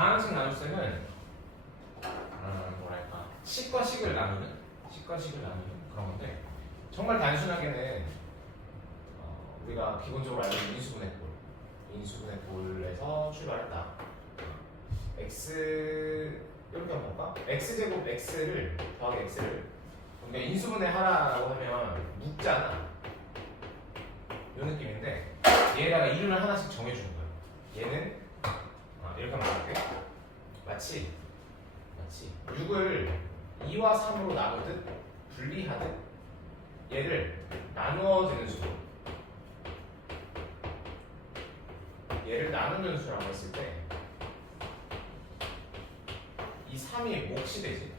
다항식 나눗셈은 뭐랄까 식과 식을 나누는 그런 건데 정말 단순하게는 우리가 기본적으로 알고 있는 인수분해꼴에서 출발했다. x 이렇게 한번 볼까? x제곱 x를 더하기 x를 근데 인수분해 하라고 하면 묶잖아. 이 느낌인데 얘에다가 이름을 하나씩 정해주는 거야. 얘는 이렇게 한번 볼게. 마치 6을 2와 3으로 나누듯 분리하듯 얘를 나누어지는 수로 얘를 나누는 수라고 했을 때 이 3이 몫이 되지.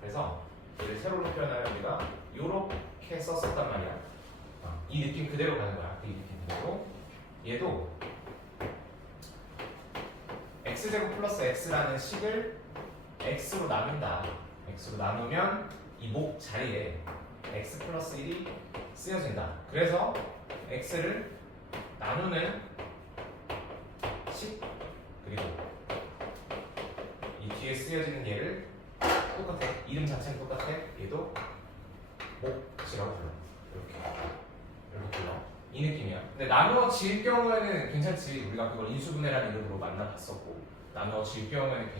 그래서 얘를 세로로 표현하면 우리가 이렇게 썼었단 말이야. 이 느낌 그대로 가는 거야. 이 느낌 그대로. 얘도 x제곱 플러스 x라는 식을 x로 나눈다. x로 나누면 이 목 자리에 x 플러스 1이 쓰여진다. 그래서 x를 나누는 식 그리고 이 뒤에 쓰여지는 얘를 똑같아. 이름 자체는 똑같아. 얘도 몫이라고 불러. 이렇게 불러. 이 느낌이야. 근데 나누어질 경우에는 괜찮지. 우리가 그걸 인수분해라는 이름으로 만나봤었고 나누어질 경우에는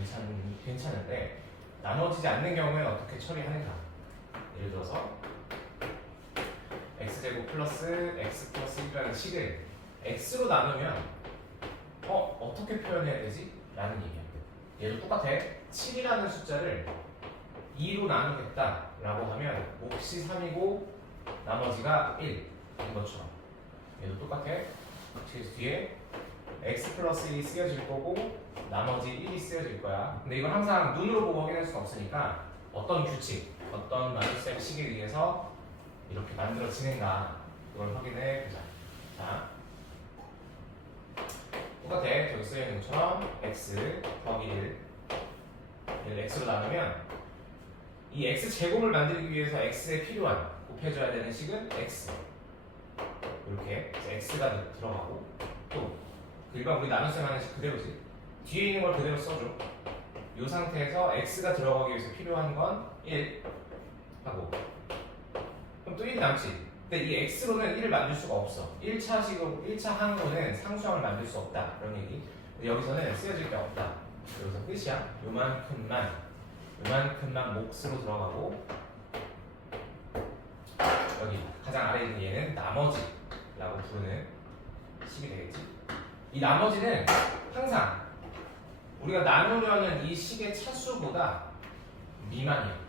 괜찮은데 나누어지지 않는 경우에는 어떻게 처리하는가? 예를 들어서 x제곱 플러스 x 플러스 1이라는 식을 x로 나누면 어떻게 표현해야 되지? 라는 얘기야. 얘도 똑같아. 7이라는 숫자를 2로 나누겠다 라고 하면 몫이 3이고 나머지가 1인 것처럼 얘도 똑같아. 그래서 뒤에 x 플러스 1이 쓰여질 거고 나머지 1이 쓰여질 거야. 근데 이건 항상 눈으로 보고 확인할 수는 없으니까 어떤 규칙, 어떤 나눗셈 식에 의해서 이렇게 만들어지는가 그걸 확인해 보자. 자, 똑같아. 저기 쓰여있는 것처럼 x 더하기 1을 x로 나누면 이 x 제곱을 만들기 위해서 x에 필요한 곱해줘야 되는 식은 x 이렇게 x가 들어가고 또 일반 우리 나눗셈 하는 식 그대로지. 뒤에 있는 걸 그대로 써줘. 이 상태에서 x가 들어가기 위해서 필요한 건 1 하고 그럼 또 1이 남지. 근데 이 x로는 1을 만들 수가 없어. 1차 항으로는 상수항을 만들 수 없다. 그런 얘기. 근데 여기서는 쓰여질 게 없다. 여기서 끝이야. 요만큼만 몫으로 들어가고 여기 가장 아래에 있는 얘는 나머지라고 부르는 식이 되겠지. 이 나머지는 항상 우리가 나누려는 이 식의 차수보다 미만이야.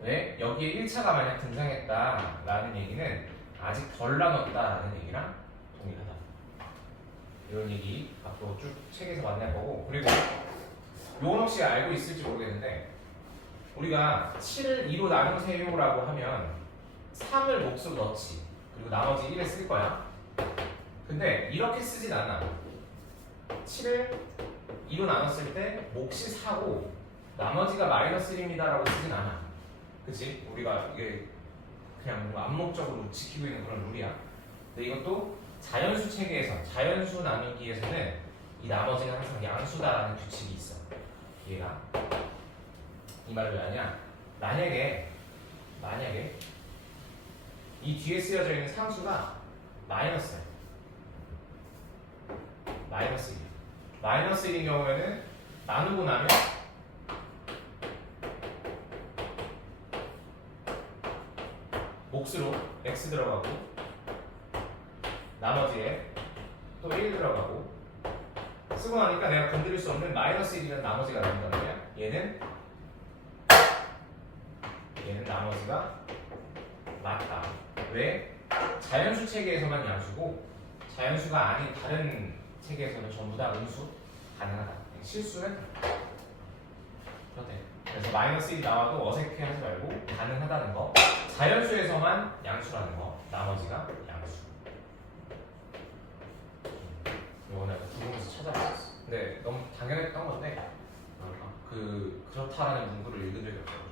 왜? 여기에 1차가 만약 등장했다라는 얘기는 아직 덜 나눴다라는 얘기랑 동일하다. 이런 얘기 앞으로 쭉 책에서 만날 거고 그리고 요건 혹시 알고 있을지 모르겠는데 우리가 7을 2로 나누세요라고 하면 3을 몫으로 넣지. 그리고 나머지 1을 쓸 거야. 근데 이렇게 쓰진 않아. 7을 2로 나눴을 때 몫이 4고 나머지가 마이너스 1입니다 라고 쓰진 않아. 그치? 우리가 이게 그냥 뭔가 암묵적으로 지키고 있는 그런 룰이야. 근데 이것도 자연수 체계에서 자연수 나누기에서는 이 나머지는 항상 양수다라는 규칙이 있어. 얘가 이 말을 왜 하냐? 만약에 이 뒤에 쓰여져 있는 상수가 마이너스야. 마이너스 1이야. 마이너스 1인 경우에는 나누고 나면 몫으로 x 들어가고 나머지에 또 1 들어가고 쓰고 나니까 내가 건드릴 수 없는 마이너스 1이라는 나머지가 나온단 말이야. 얘는 나머지가 맞다. 왜? 자연수 체계에서만 양수고 자연수가 아닌 다른 체계에서는 전부 다 음수 가능하다. 실수는 그렇대. 그래서 마이너스 1이 나와도 어색해하지 말고 가능하다는 거. 자연수에서만 양수라는 거. 나머지가 양수. 이거는 구글에서 찾아봤었어. 근데 너무 당연했던 건데 그렇다라는 문구를 읽은 적이 없어가지고.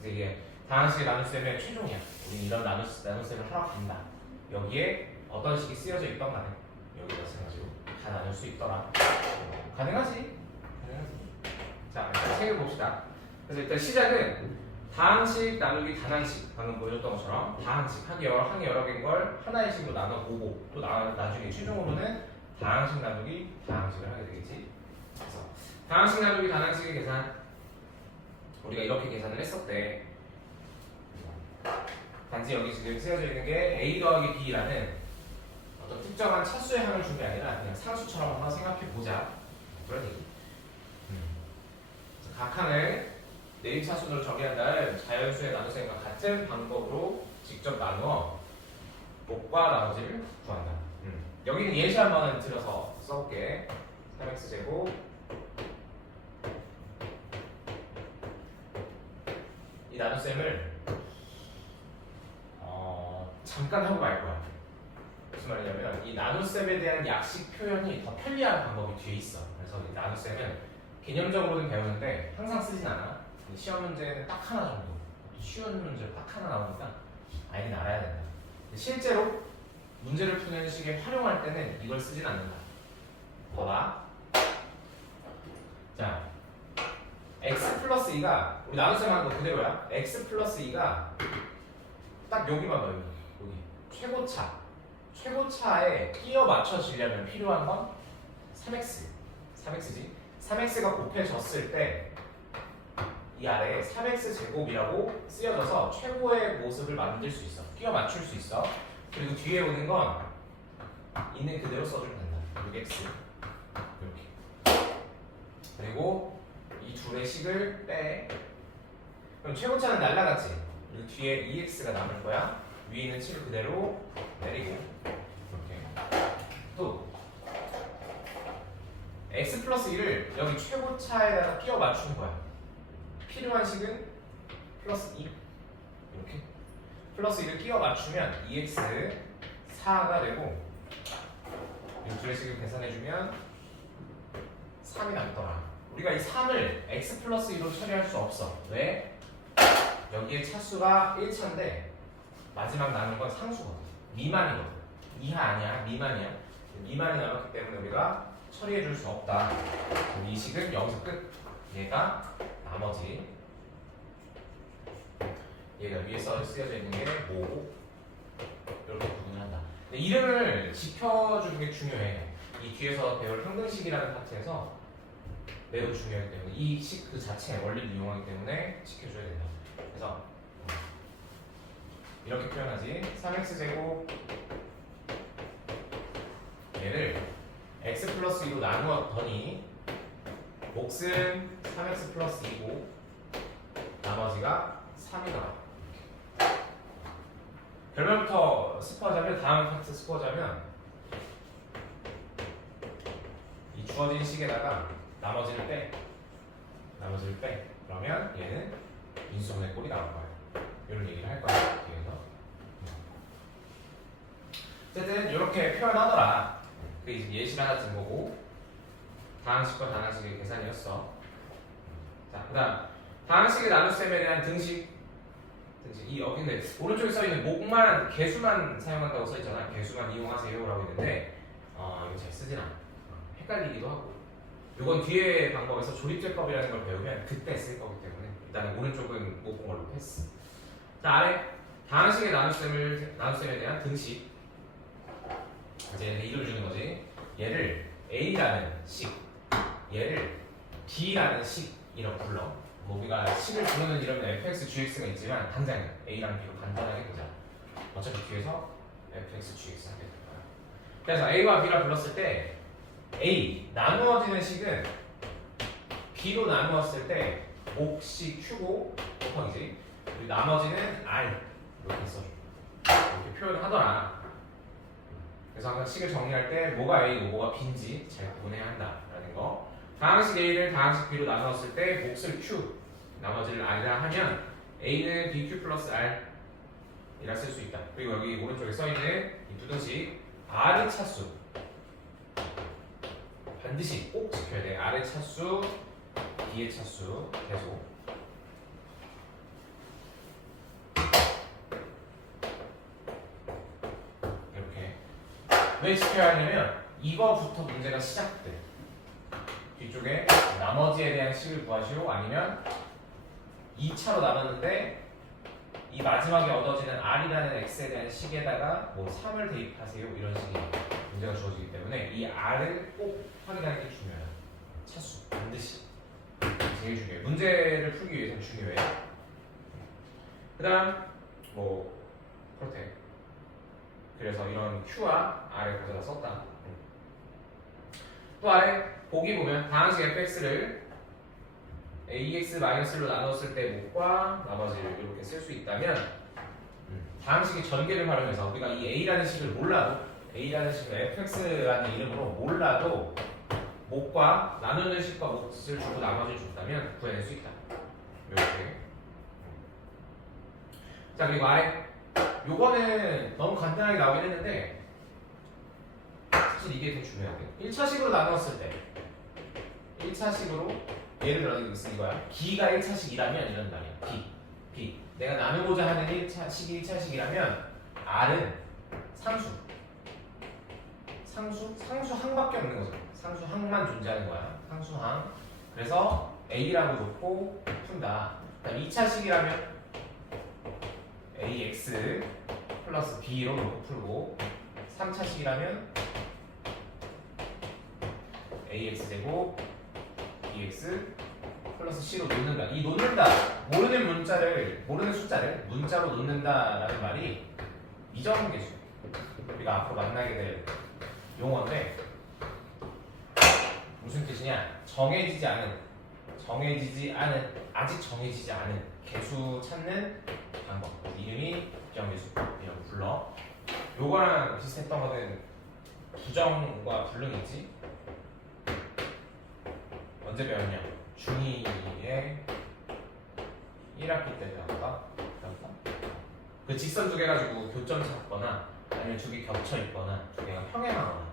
그래서 이게 다항식의 나눗셈의 최종이야. 우리 이런 나눗셈을 하러 간다. 여기에 어떤 식이 쓰여져 있던 간에 여기 마찬가지로 다 나눌 수 있더라. 가능하지. 자, 일단 책을 봅시다. 그래서 일단 시작은 다항식 나누기 단항식, 방금 보여줬던 것처럼 다항식 항이 여러 개인 걸 하나의 식으로 나눠보고 또 나중에 최종으로는 다항식 나누기 다항식을 하게 되겠지. 그래서 다항식 나누기 단항식의 계산 우리가 이렇게 계산을 했었대. 단지 여기 지금 쓰여져 있는 게 A 더하기 B라는 어떤 특정한 차수의 항을 준 게 아니라 그냥 상수처럼 한번 생각해 보자 그런 얘기. 각 항을 내림 차수로 정의한 다음 자연수의 나눗셈과 같은 방법으로 직접 나누어 목과 나머지를 구한다. 여기는 예시 한번 들어서 써볼게. 3x제곱 이 나눗셈을 잠깐 하고 말 거야. 무슨 말이냐면 이 나눗셈에 대한 약식 표현이 더 편리한 방법이 뒤에 있어. 그래서 이 나눗셈은 개념적으로는 배우는데 항상 쓰진 않아. 시험 문제는 딱 하나 정도, 쉬운 문제 딱 하나 나오니까 알긴 알아야 된다. 실제로 문제를 푸는 식에 활용할 때는 이걸 쓰진 않는다. 봐봐. 자, x 플러스 2가 우리 나눗셈 하는 거 그대로야. x 플러스 2가 딱 여기만 넣어. 여기 최고차에 끼어 맞춰지려면 필요한 건 3x지. 3x가 곱해졌을 때 이 아래에 3x 제곱이라고 쓰여져서 최고의 모습을 만들 수 있어. 끼워 맞출 수 있어. 그리고 뒤에 오는 건 있는 그대로 써주면 된다. 6x 이렇게. 그리고 이 둘의 식을 빼. 그럼 최고차는 날라갔지. 그리고 뒤에 2x가 남을 거야. 위에 있는 식을 그대로 내리고 이렇게. 또 x 플러스 1을 여기 최고차에다가 끼워 맞춘 거야. 필요한 식은 플러스 2 이렇게 플러스 1을 끼워 맞추면 2x 4가 되고 이 둘의 식을 계산해주면 3이 남더라. 우리가 이 3을 x 플러스 2로 처리할 수 없어. 왜? 여기에 차수가 1차인데 마지막 남은 건 상수거든. 미만이거든. 이하 아니야. 미만이야. 미만이 남았기 때문에 우리가 처리해줄 수 없다. 이 식은 여기서 끝. 얘가 나머지 얘가 위에서 쓰여져 있는 게 뭐고 이렇게 구분을 한다. 이름을 지켜주는 게 중요해. 이 뒤에서 배울 항등식이라는 파트에서 매우 중요하기 때문에 이 식 그 자체 원리를 이용하기 때문에 지켜줘야 된다. 그래서 이렇게 표현하지. 3x제곱 얘를 x 플러스 2로 나누었더니 몫은 3x 플러스 2고 나머지가 3이더라. 결말부터 스포하자면 다음 파트 스포하자면 이 주어진 식에다가 나머지를 빼. 그러면 얘는 인수분해 꼴이 나올 거야. 이런 얘기를 할 거야. 뒤에서. 어쨌든 이렇게 표현하더라. 그 예시를 하나 든 거고 다항식과 단항식의 계산이었어. 자, 그다음 다항식의 나눗셈에 대한 등식. 근데 오른쪽에 써 있는 목만 개수만 사용한다고 써 있잖아. 개수만 이용하세요라고 있는데 이거 잘 쓰진 않아. 헷갈리기도 하고. 이건 뒤에 방법에서 조립제법이라는 걸 배우면 그때 쓸 거기 때문에 일단 오른쪽은 못 본 걸로 패스. 자, 아래 다항식의 나눗셈에 대한 등식. 이제 이름을 주는 거지. 얘를 A라는 식, 얘를 B라는 식이라고 불러. 뭐 우리가 식을 부르는 이름은 fx, gx가 있지만 당장 A랑 B로 간단하게 보자. 어차피 뒤에서 fx, gx 하게 될 거야. 그래서 A와 B라 불렀을 때 A 나누어지는 식은 B로 나누었을 때 몫이 Q고 곱하기지. 그리고 나머지는 R 이렇게 써줘. 이렇게 표현을 하더라. 그래서 항상 식을 정리할 때 뭐가 A고 뭐가 B인지 잘 구분해야 한다라는 거. 다항식 A를 다항식 B로 나누었을 때 몫을 Q, 나머지를 R이라 하면 A는 BQ 플러스 R이라 쓸 수 있다. 그리고 여기 오른쪽에 써있는 이 두등식 R의 차수 반드시 꼭 지켜야 돼. R의 차수, B의 차수 계속. 이렇게 왜 지켜야 하냐면 이거부터 문제가 시작돼. 이쪽에 나머지에 대한 식을 구하시오. 아니면 2차로 남았는데 이 마지막에 얻어지는 r이라는 x에 대한 식에다가 뭐 3을 대입하세요. 이런 식의 문제가 주어지기 때문에 이 r을 꼭 확인하는 게 중요해요. 차수 반드시 제일 중요해요. 문제를 풀기 위해서는 중요해요. 그 다음 뭐 그렇대. 그래서 이런 q와 r을 거기다 썼다. 또 아래 보기 보면 다항식 fx를 ax-1로 나눴을 때 목과 나머지를 이렇게 쓸 수 있다면 다항식의 전개를 활용해서 우리가 이 a라는 식을 몰라도 a라는 식을 fx라는 이름으로 몰라도 목과 나누는 식과 몫을 주고 나머지를 줬다면 구해낼 수 있다. 이렇게. 자 그리고 아래 요거는 너무 간단하게 나오긴 했는데 사실 이게 더 중요하게 1차식으로 나눴을 때 1차식으로 예를 들어 이거야. B가 1차식이라면 이런 말이야. B. 내가 나누고자 하는 1차식이 1차식이라면 R은 상수항밖에 없는 거죠. 상수항만 존재하는 거야. 상수항. 그래서 A라고 놓고 푼다. 그다음 2차식이라면 AX 플러스 B로 놓고 풀고 3차식이라면 AX제곱 BX 플러스 C로 놓는다. 이 놓는다, 모르는 숫자를 문자로 놓는다라는 말이 미정계수. 우리가 앞으로 만나게 될 용어인데 무슨 뜻이냐? 아직 정해지지 않은 개수 찾는 방법. 이름이 부정계수. 이라고 불러. 요거랑 비슷했던 거는 부정과 불능이지. 언제 배웠냐? 중2에 1학기 때 배웠다. 그 직선 두 개 가지고 교점 찾거나 아니면 두 개 겹쳐 있거나 두 개가 평행하거나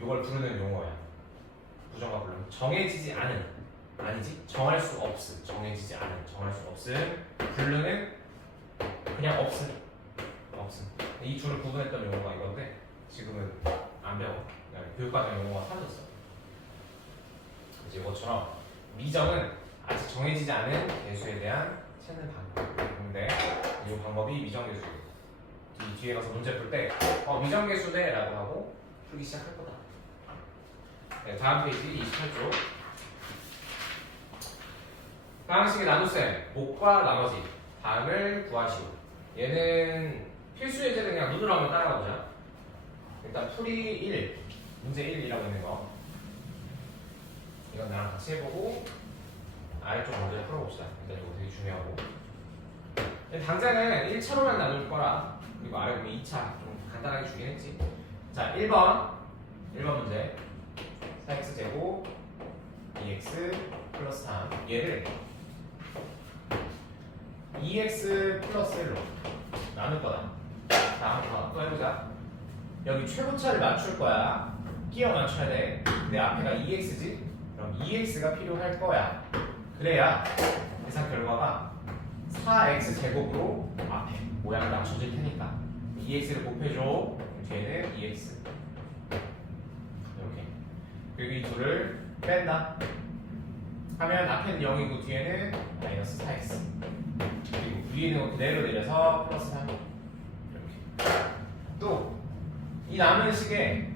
이걸 부르는 용어야. 부정과 불능. 정해지지 않은 아니지 정할 수 없음. 정해지지 않은 정할 수 없음. 불능은 그냥 없음. 이 둘을 구분했던 용어가 이건데 지금은 안 배워. 교육과정 용어가 사라졌어. 이것처럼 미정은 아직 정해지지 않은 개수에 대한 찾는 방법인데 이 방법이 미정계수예요. 이 뒤에 가서 문제 풀 때 미정계수네 라고 하고 풀기 시작할 거다. 네, 다음 페이지 28쪽. 다항식의 나눗셈 목과 나머지 다음을 구하시오. 얘는 필수 예제는 그냥 눈으로 한번 따라가 보자. 일단 풀이 1 문제 1이라고 있는 거 이건 나랑 같이 해보고 아래쪽 문제를 풀어봅시다. 일단 이거 되게 중요하고 당장은 1차로만 나눌 거라. 그리고 아래 보면 2차 좀 간단하게 주긴 했지. 자 1번 문제 4x제곱 2x 플러스 3 얘를 2x 플러스 1로 나눌 거다. 다음 거 또 해보자. 여기 최고차를 맞출 거야. 끼워 맞춰야 돼. 내 앞에가 2x지? 그럼 2x가 필요할 거야. 그래야 계산 결과가 4x 제곱으로 앞에 모양을 맞춰줄 테니까 2x를 곱해줘. 뒤에는 2x 이렇게. 그리고 이 둘을 뺀다 하면 앞에는 0이고 뒤에는 마이너스 4x 그리고 위에 있는 거 그대로 내려서 플러스 3 이렇게. 또 이 남은 식에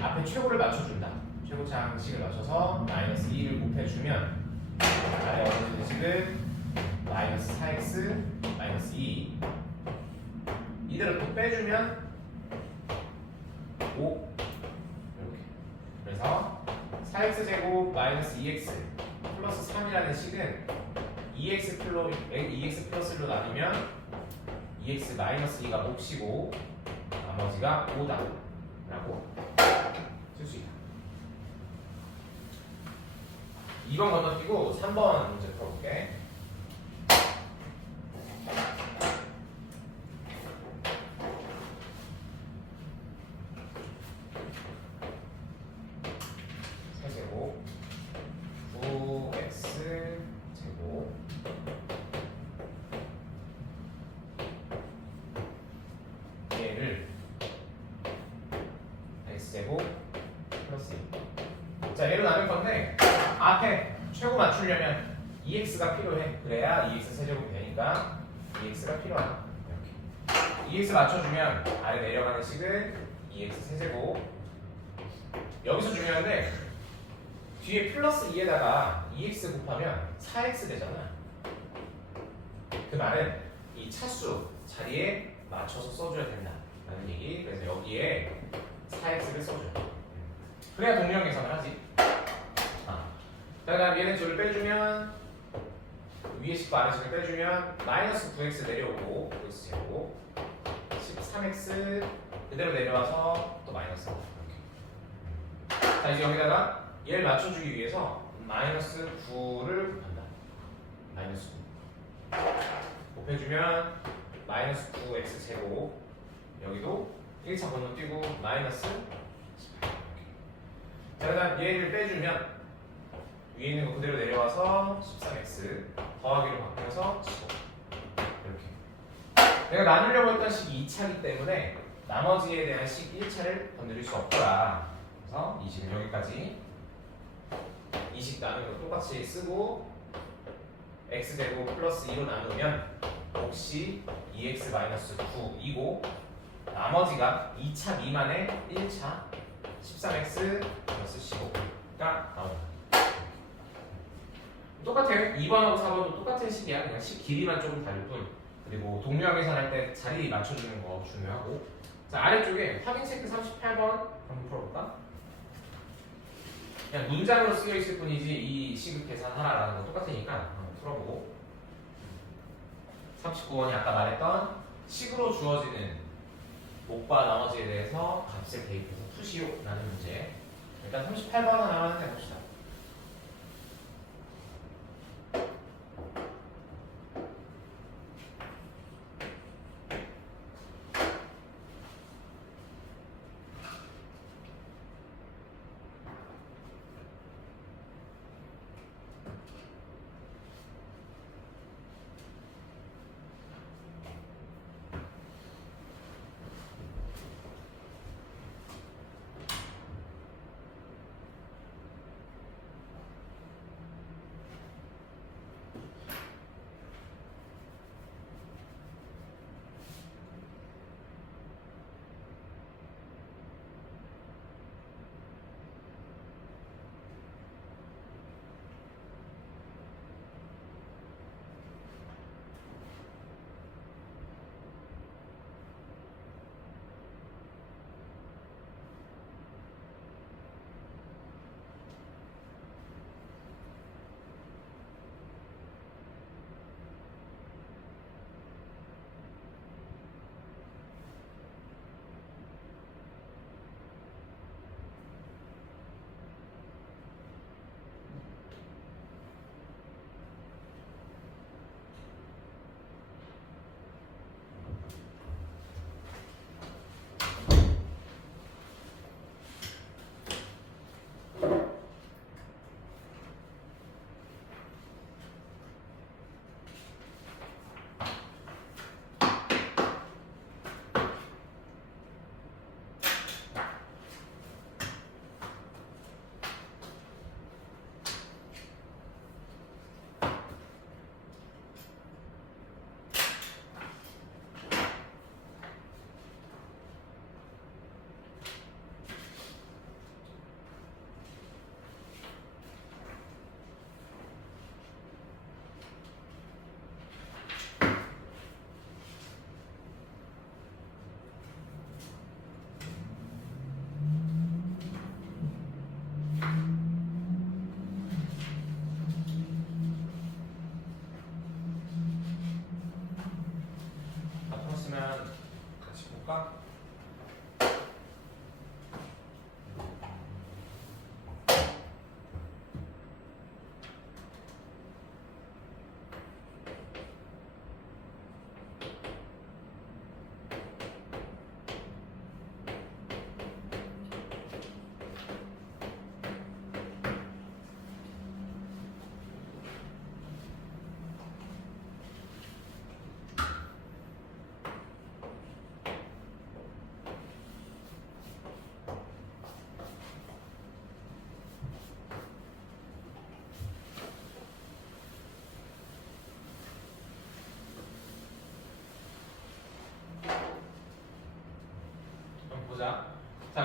앞에 최고를 맞춰준다. 최고차 항식을 맞춰서 마이너스 2를 곱해주면 아래 얻어지는 식은 마이너스 4x 마이너스 2 이대로 또 빼주면 5 이렇게. 그래서 4x제곱 마이너스 2x 플러스 3이라는 식은 2x 플러스로 나누면 2x 마이너스 2가 몫이고 나머지가 5다 라고 쓸 수 있다. 2번 건너뛰고 3번 문제 풀어볼게. 세제곱 9x 제곱 얘를 x제곱 플러스 2. 자 얘로 나눌 건데 앞에 최고 맞추려면 EX가 필요해. 그래야 EX 세제곱이 되니까 EX가 필요하다. 이렇게. EX 맞춰주면 아래 내려가는 식은 EX 세제곱. 여기서 중요한데 뒤에 플러스 2에다가 EX 곱하면 4X 되잖아. 그 말은 이 차수 자리에 맞춰서 써줘야 된다 라는 얘기. 그래서 여기에 4X를 써줘요. 그래야 동량 계산을 하지. 그다음 얘는 저를 빼주면 위에 식과 아래 식을 빼주면 마이너스 9x 내려오고 9x 제곱 13x 그대로 내려와서 또 마이너스 이렇게. 자 이제 여기다가 얘를 맞춰주기 위해서 마이너스 9를 곱한다. 마이너스 9 곱해주면 마이너스 9x 제곱 여기도 1차 번호 띄고 마이너스 18 자 그다음 얘를 빼주면 위에 있는 거 그대로 내려와서 13x 더하기로 바뀌어서 15 이렇게. 내가 나누려고 했던 식이 2차이기 때문에 나머지에 대한 식 1차를 건드릴 수 없더라. 그래서 이 식은 여기까지 이 식 나누는 거 똑같이 쓰고 x제곱 플러스 2로 나누면 몫이 2x-9이고 나머지가 2차 미만의 1차 13x 플러스 15가 나옵니다. 똑같아요. 2번하고 4번도 똑같은 식이야. 그냥 식 길이만 조금 다를 뿐. 그리고 동류항 계산할 때 자리 맞춰주는 거 중요하고. 자 아래쪽에 확인 체크 38번 한번 풀어볼까? 그냥 문장으로 쓰여 있을 뿐이지 이 식을 계산하라라는 거 똑같으니까 한번 풀어보고. 39번이 아까 말했던 식으로 주어지는 목과 나머지에 대해서 값을 대입해서 푸시오라는 문제. 일단 38번 하나만 해봅시다.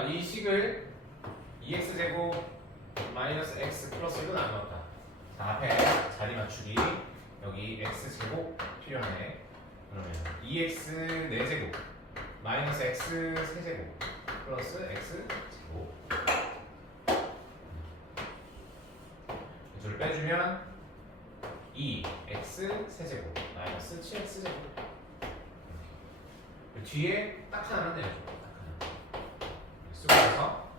이 식을 2x제곱 마이너스 x 플러스 1로 나누었다. 자, 앞에 자리 맞추기. 여기 x제곱 필요하네. 그러면 2x 4제곱 마이너스 x 세제곱 플러스 x 제곱. 이쪽을 빼주면 2x 세제곱 마이너스 7x 제곱. 뒤에 딱 하나만 내려줘. 딱 하나. 쓰고 나서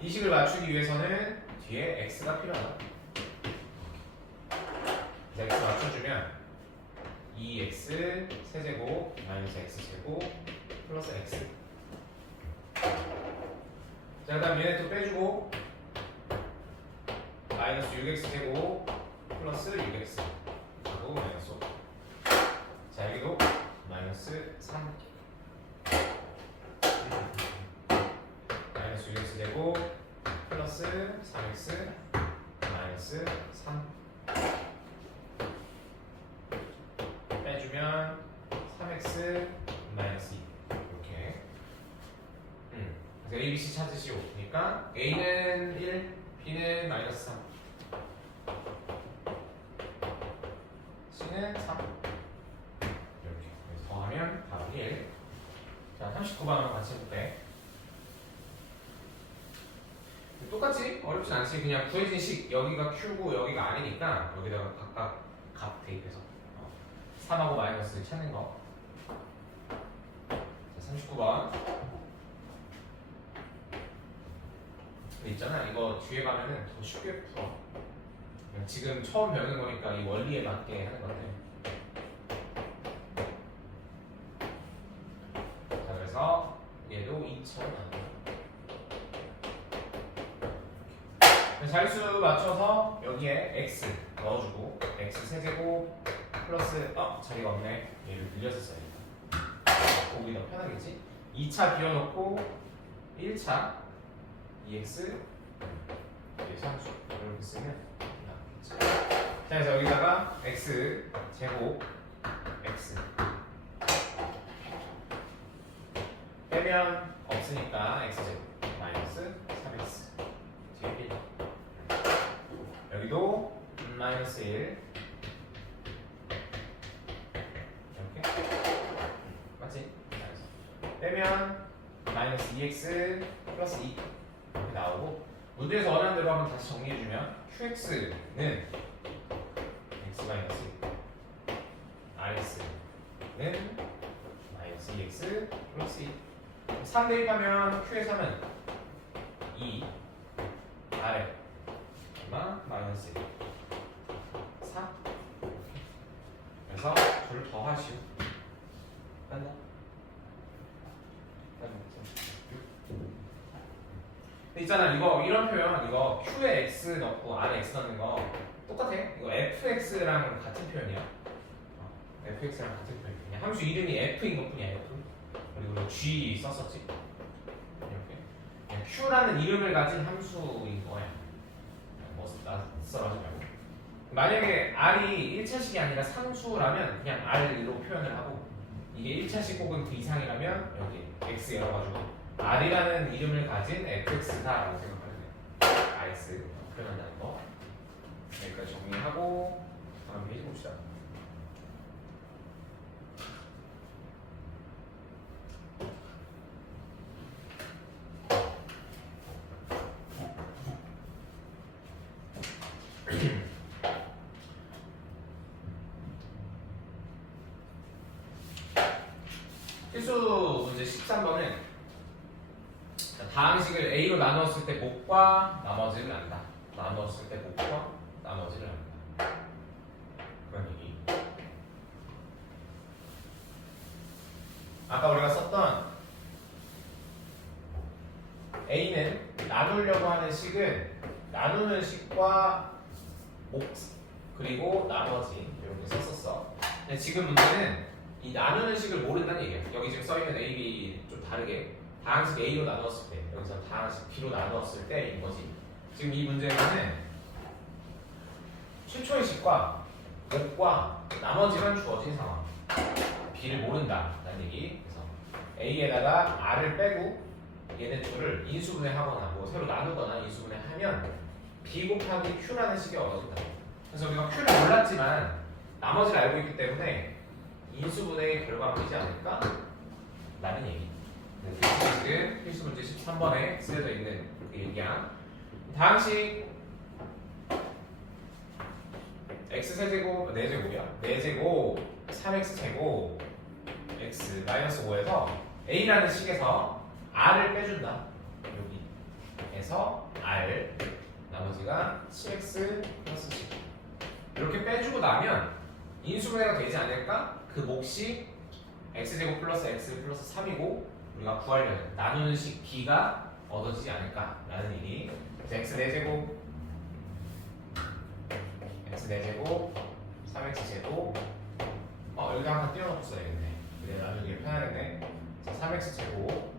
이 식을 맞추기 위해서는 뒤에 x가 필요하다. x 맞춰주면 2x 세제곱 마이너스 x제곱 플러스 x. 자, 그 다음 얘네 또 빼주고 마이너스 6x제곱 플러스 6x 하고 마이너스 5. 자, 여기도 마이너스 3 마이너스 6x제곱 플러스 3x 마이너스 3 빼주면 3x 마이너스 2 이렇게. 그래서 A, B, C 찾으시오. 그러니까 A는 1, B는 마이너스 3, C는 3 이렇게. 그래서 더하면 답이 1. 자, 39번 한번 같이 해볼게. 똑같지? 어렵진 않지. 그냥 구해진 식 여기가 Q고 여기가 아니니까 여기다가 각각 값 대입해서 3하고 마이너스 찾는 거. 자, 39번 있잖아. 이거 뒤에 가면은 더 쉽게 풀어. 그냥 지금 처음 배우는 거니까 이 원리에 맞게 하는 건데. 자, 그래서 얘도 2차로 나눠. 자릿수 맞춰서 여기에 x 넣어주고 x 세제곱 플러스 자리가 없네. 얘를 늘려서 써야겠다. 보기 더 편하겠지? 2차 비워놓고 1차 2x 이렇게 상수 이렇게 쓰면 나오겠지. 자, 그래서 여기다가 x 제곱 x 빼면 없으니까 x 제곱 마이너스 3x 뒤에 1. 여기도 마이너스 1 이렇게. 맞지? 빼면 마이너스 2x 플러스 2 이렇게 나오고, 문제에서 원하는 대로 한번 다시 정리해주면 qx는 x 마이너스 1, rx는 마이너스 2x 플러스 2. 3 대입하면 q의 3은 2 r 마이너스 1 4. 그래서 둘을 더 하시오. 맞나? 있잖아, 이거 이런 표현, 이거 q에 x 넣고 r에 x 넣는 거 똑같아. 이거 fx랑 같은 표현이야. fx랑 같은 표현이야. 그냥 함수 이름이 f인 것뿐이야. f. 그리고 g 썼었지. 이렇게 q라는 이름을 가진 함수인 거야. 뭐 써라지 말고. 만약에 r이 1차식이 아니라 상수라면 그냥 r로 표현을 하고, 이게 1차식 혹은 그 이상이라면 여기 x 열어가지고 r이라는 이름을 가진 fx다라고 생각하면 돼. rx 표현한다는 거. 여기까지 정리하고 다음 페이지 봅시다. 필수 문제 13번은 다항식을 A로 나누었을 때 목과 나머지를 안다. 나누었을 때 목과 나머지를 안다. 그런 얘기. 아까 우리가 썼던 A는 나누려고 하는 식은 나누는 식과 목 그리고 나머지 이렇게 썼었어. 근데 지금 문제는 이 나누는 식을 모른다는 얘기야. 여기 지금 써있는 A, B 좀 다르게 다항식 A로 나누었을 때, 여기서 다항식 B로 나누었을 때인 거지. 지금 이 문제는 최초의 식과 목과 나머지만 주어진 상황. B를 모른다라는 얘기. 그래서 A에다가 R을 빼고 얘네 둘을 인수분해하거나 뭐 새로 나누거나 인수분해하면 b 곱하기 q라는 식이 얻어진다. 그래서 우리가 q를 몰랐지만 나머지를 알고 있기 때문에 인수분해의 결과가 되지 않을까? 라는 얘기. 네, 지금 필수 문제 13번에 쓰여져 있는 그 얘기야. 다음 식 x세제곱 4제곱이야. 4제곱 3x제곱 x 마이너스 5에서 a라는 식에서 r을 빼준다. 여기에서 r 나머지가 7x 플러스 10 이렇게 빼주고 나면 인수분해가 되지 않을까? 그 몫이 x제곱 플러스 x 플러스 3이고 우리가 구하려는 나누는 식 b가 얻어지지 않을까라는 얘기. 그래서 x4제곱 3x제곱 여기다 한번 띄워놓고 써야겠네. 그래 나누기 편하겠네. 3x제곱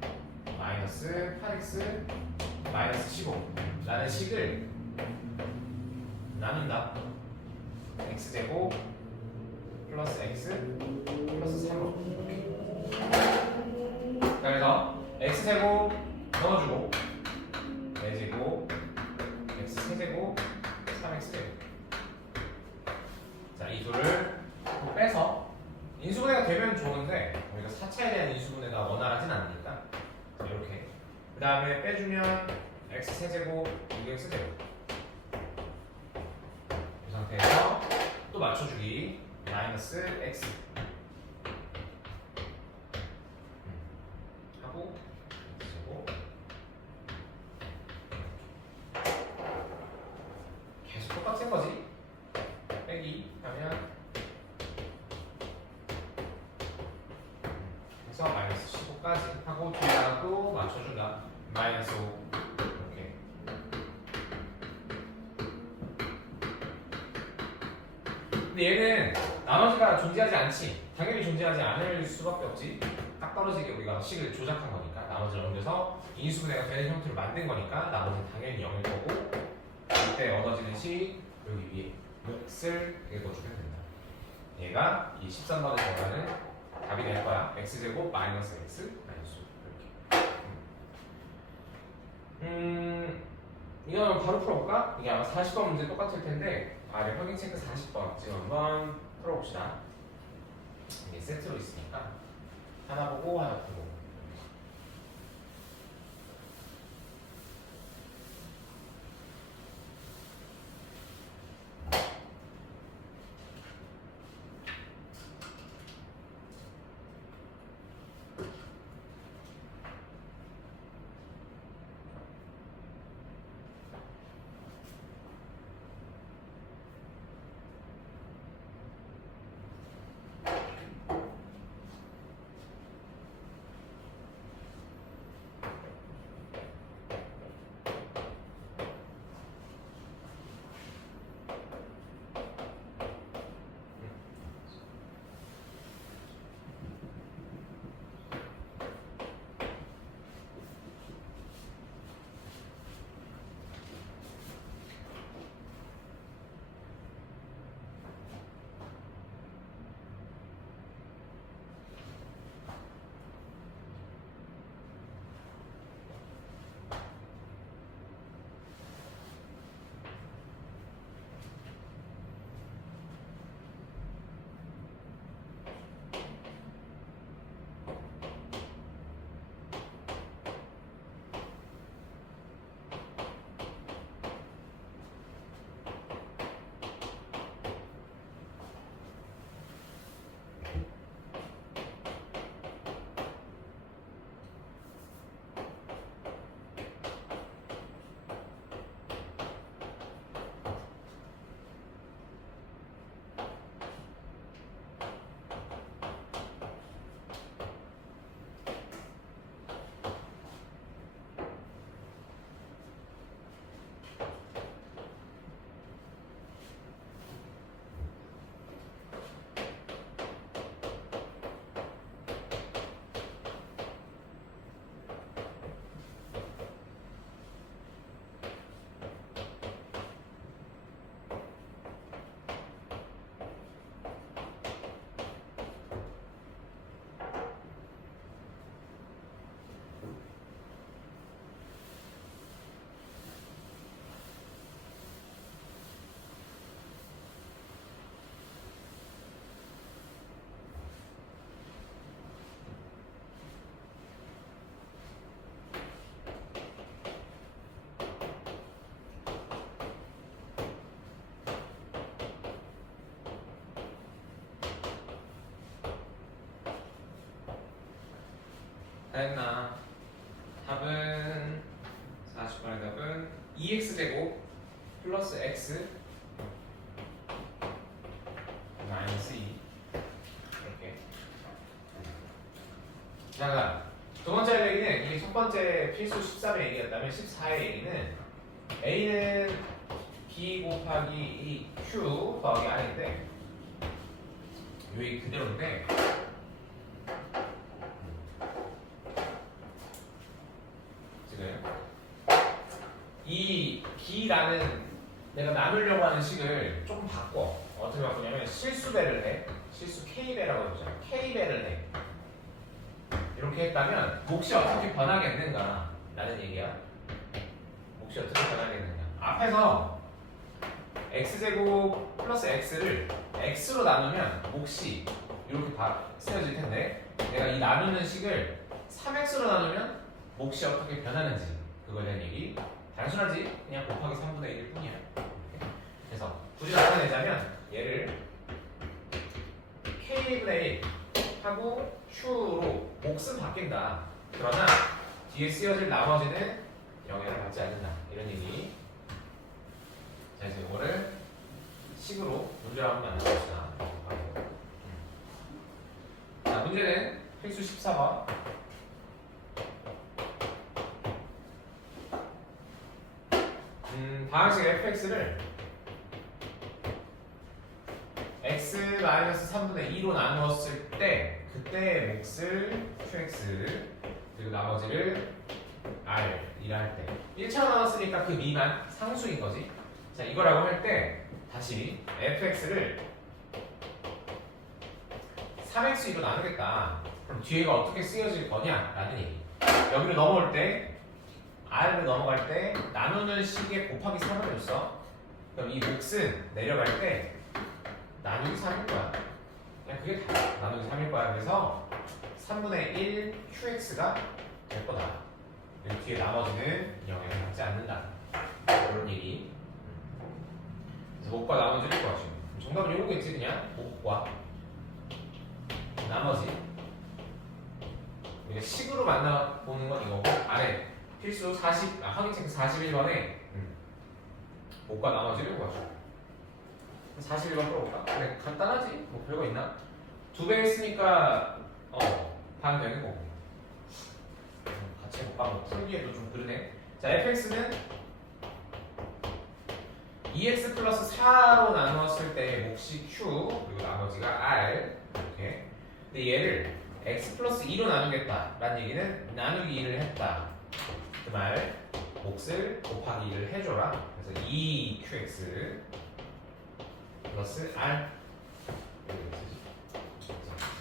마이너스 8x 마이너스 15라는 식을 나눈다. x제곱 플러스 x 플러스 3으로 그래서 x제곱 넣어주고 4제곱 x3제곱 3x제곱 자, 이 둘을 빼서 인수분해가 되면 좋은데 우리가 4차에 대한 인수분해가 원활하진 않으니까 이렇게 그 다음에 빼주면 x3제곱 6x제곱 이 상태에서 또 맞춰주기 마이너스 x 하고 x제곱 계속 똑같은 거지. 빼기 하면 그래서 마이너스 15까지 하고 뒤에다가도 맞춰준다. 마이너스 5 이렇게. 근데 얘는 나머지가 존재하지 않지. 당연히 존재하지 않을 수밖에 없지. 딱 떨어지게 우리가 식을 조작한 거니까 나머지를 옮겨서 인수분해가 되는 형태로 만든 거니까 나머지는 당연히 0일 거고 이때 얻어지는 식 여기 위에 x를 읽어주면 된다. 얘가 이 13번에 들어가는 답이 될 거야. x제곱 마이너스 x 마이너스 이렇게. 이거는 바로 풀어볼까? 이게 아마 40번 문제 똑같을 텐데 아래 확인 체크 40번 지금 한번 풀어봅시다. 이게 세트로 있으니까 하나 보고 하나 보고. 다 했나? 답은 40번의 답은 2x제곱 플러스 x 마이너스 2 이렇게. 자, 두 번째 얘기는 이게 첫 번째 필수 13의 얘기였다면 14의 얘기는 a는 b 곱하기 이 q 더하기 r인데 여기 그대로인데 지금 이 b라는 내가 나누려고 하는 식을 조금 바꿔. 어떻게 바꾸냐면 실수배를 해. 실수 k배라고 하잖아. k배를 해. 이렇게 했다면 몫이 어떻게 변하겠는가 라는 얘기야. 몫이 어떻게 변하겠는가. 앞에서 x제곱 플러스 x를 x로 나누면 몫이 이렇게 쓰여질 텐데 내가 이 나누는 식을 3x로 나누면 몫이 어떻게 변하는지 그거에 대한 얘기. 단순하지? 그냥 곱하기 3분의 1일 뿐이야. 그래서 굳이 나타내자면 얘를 k분의 1 하고 q로 몫은 바뀐다. 그러나 뒤에 쓰여질 나머지는 영향을 받지 않는다. 이런 얘기. 자, 이제 이거를 식으로 문제로 한번 만들어봅시다. 자, 문제는 필수 14번. 방식 fx를 x-3분의 2로 나누었을 때 그때의 몫을 qx 그리고 나머지를 r 이라 할 때 1차로 나눴으니까 그 미만 상수인 거지. 자, 이거라고 할 때 다시 fx를 3x2로 나누겠다. 그럼 뒤에가 어떻게 쓰여질 거냐 라는 얘기. 여기로 넘어올 때 r을 넘어갈 때 나누는 식에 곱하기 3을 줬어. 그럼 이 몫은 내려갈 때 나누기 3일 거야. 그냥 그게 다 나누기 3일 거야. 그래서 3분의 1 qx가 될 거다. 그리고 뒤에 나머지는 영향을 받지 않는다. 이런 얘기. 그래서 몫과 나머지를 구하시고 정답은 요거겠지. 그냥 몫과 나머지. 우리가 식으로 만나보는 건 이거고 아래 필수 40, 확인 체크 41번에 몫과 나머지를 구하시고 41번 풀어볼까? 그래, 간단하지? 뭐 별거 있나? 2배 했으니까 반 되는 거고 같이 해볼까? 뭐 풀기에도 좀 그러네. 자, fx는 2x 플러스 4로 나누었을 때 몫이 q 그리고 나머지가 r 이렇게. 근데 얘를 x 플러스 2로 나누겠다 라는 얘기는 나누기 2를 했다 그 말 몫을 곱하기 2를 해줘라. 그래서 2qx 플러스 r.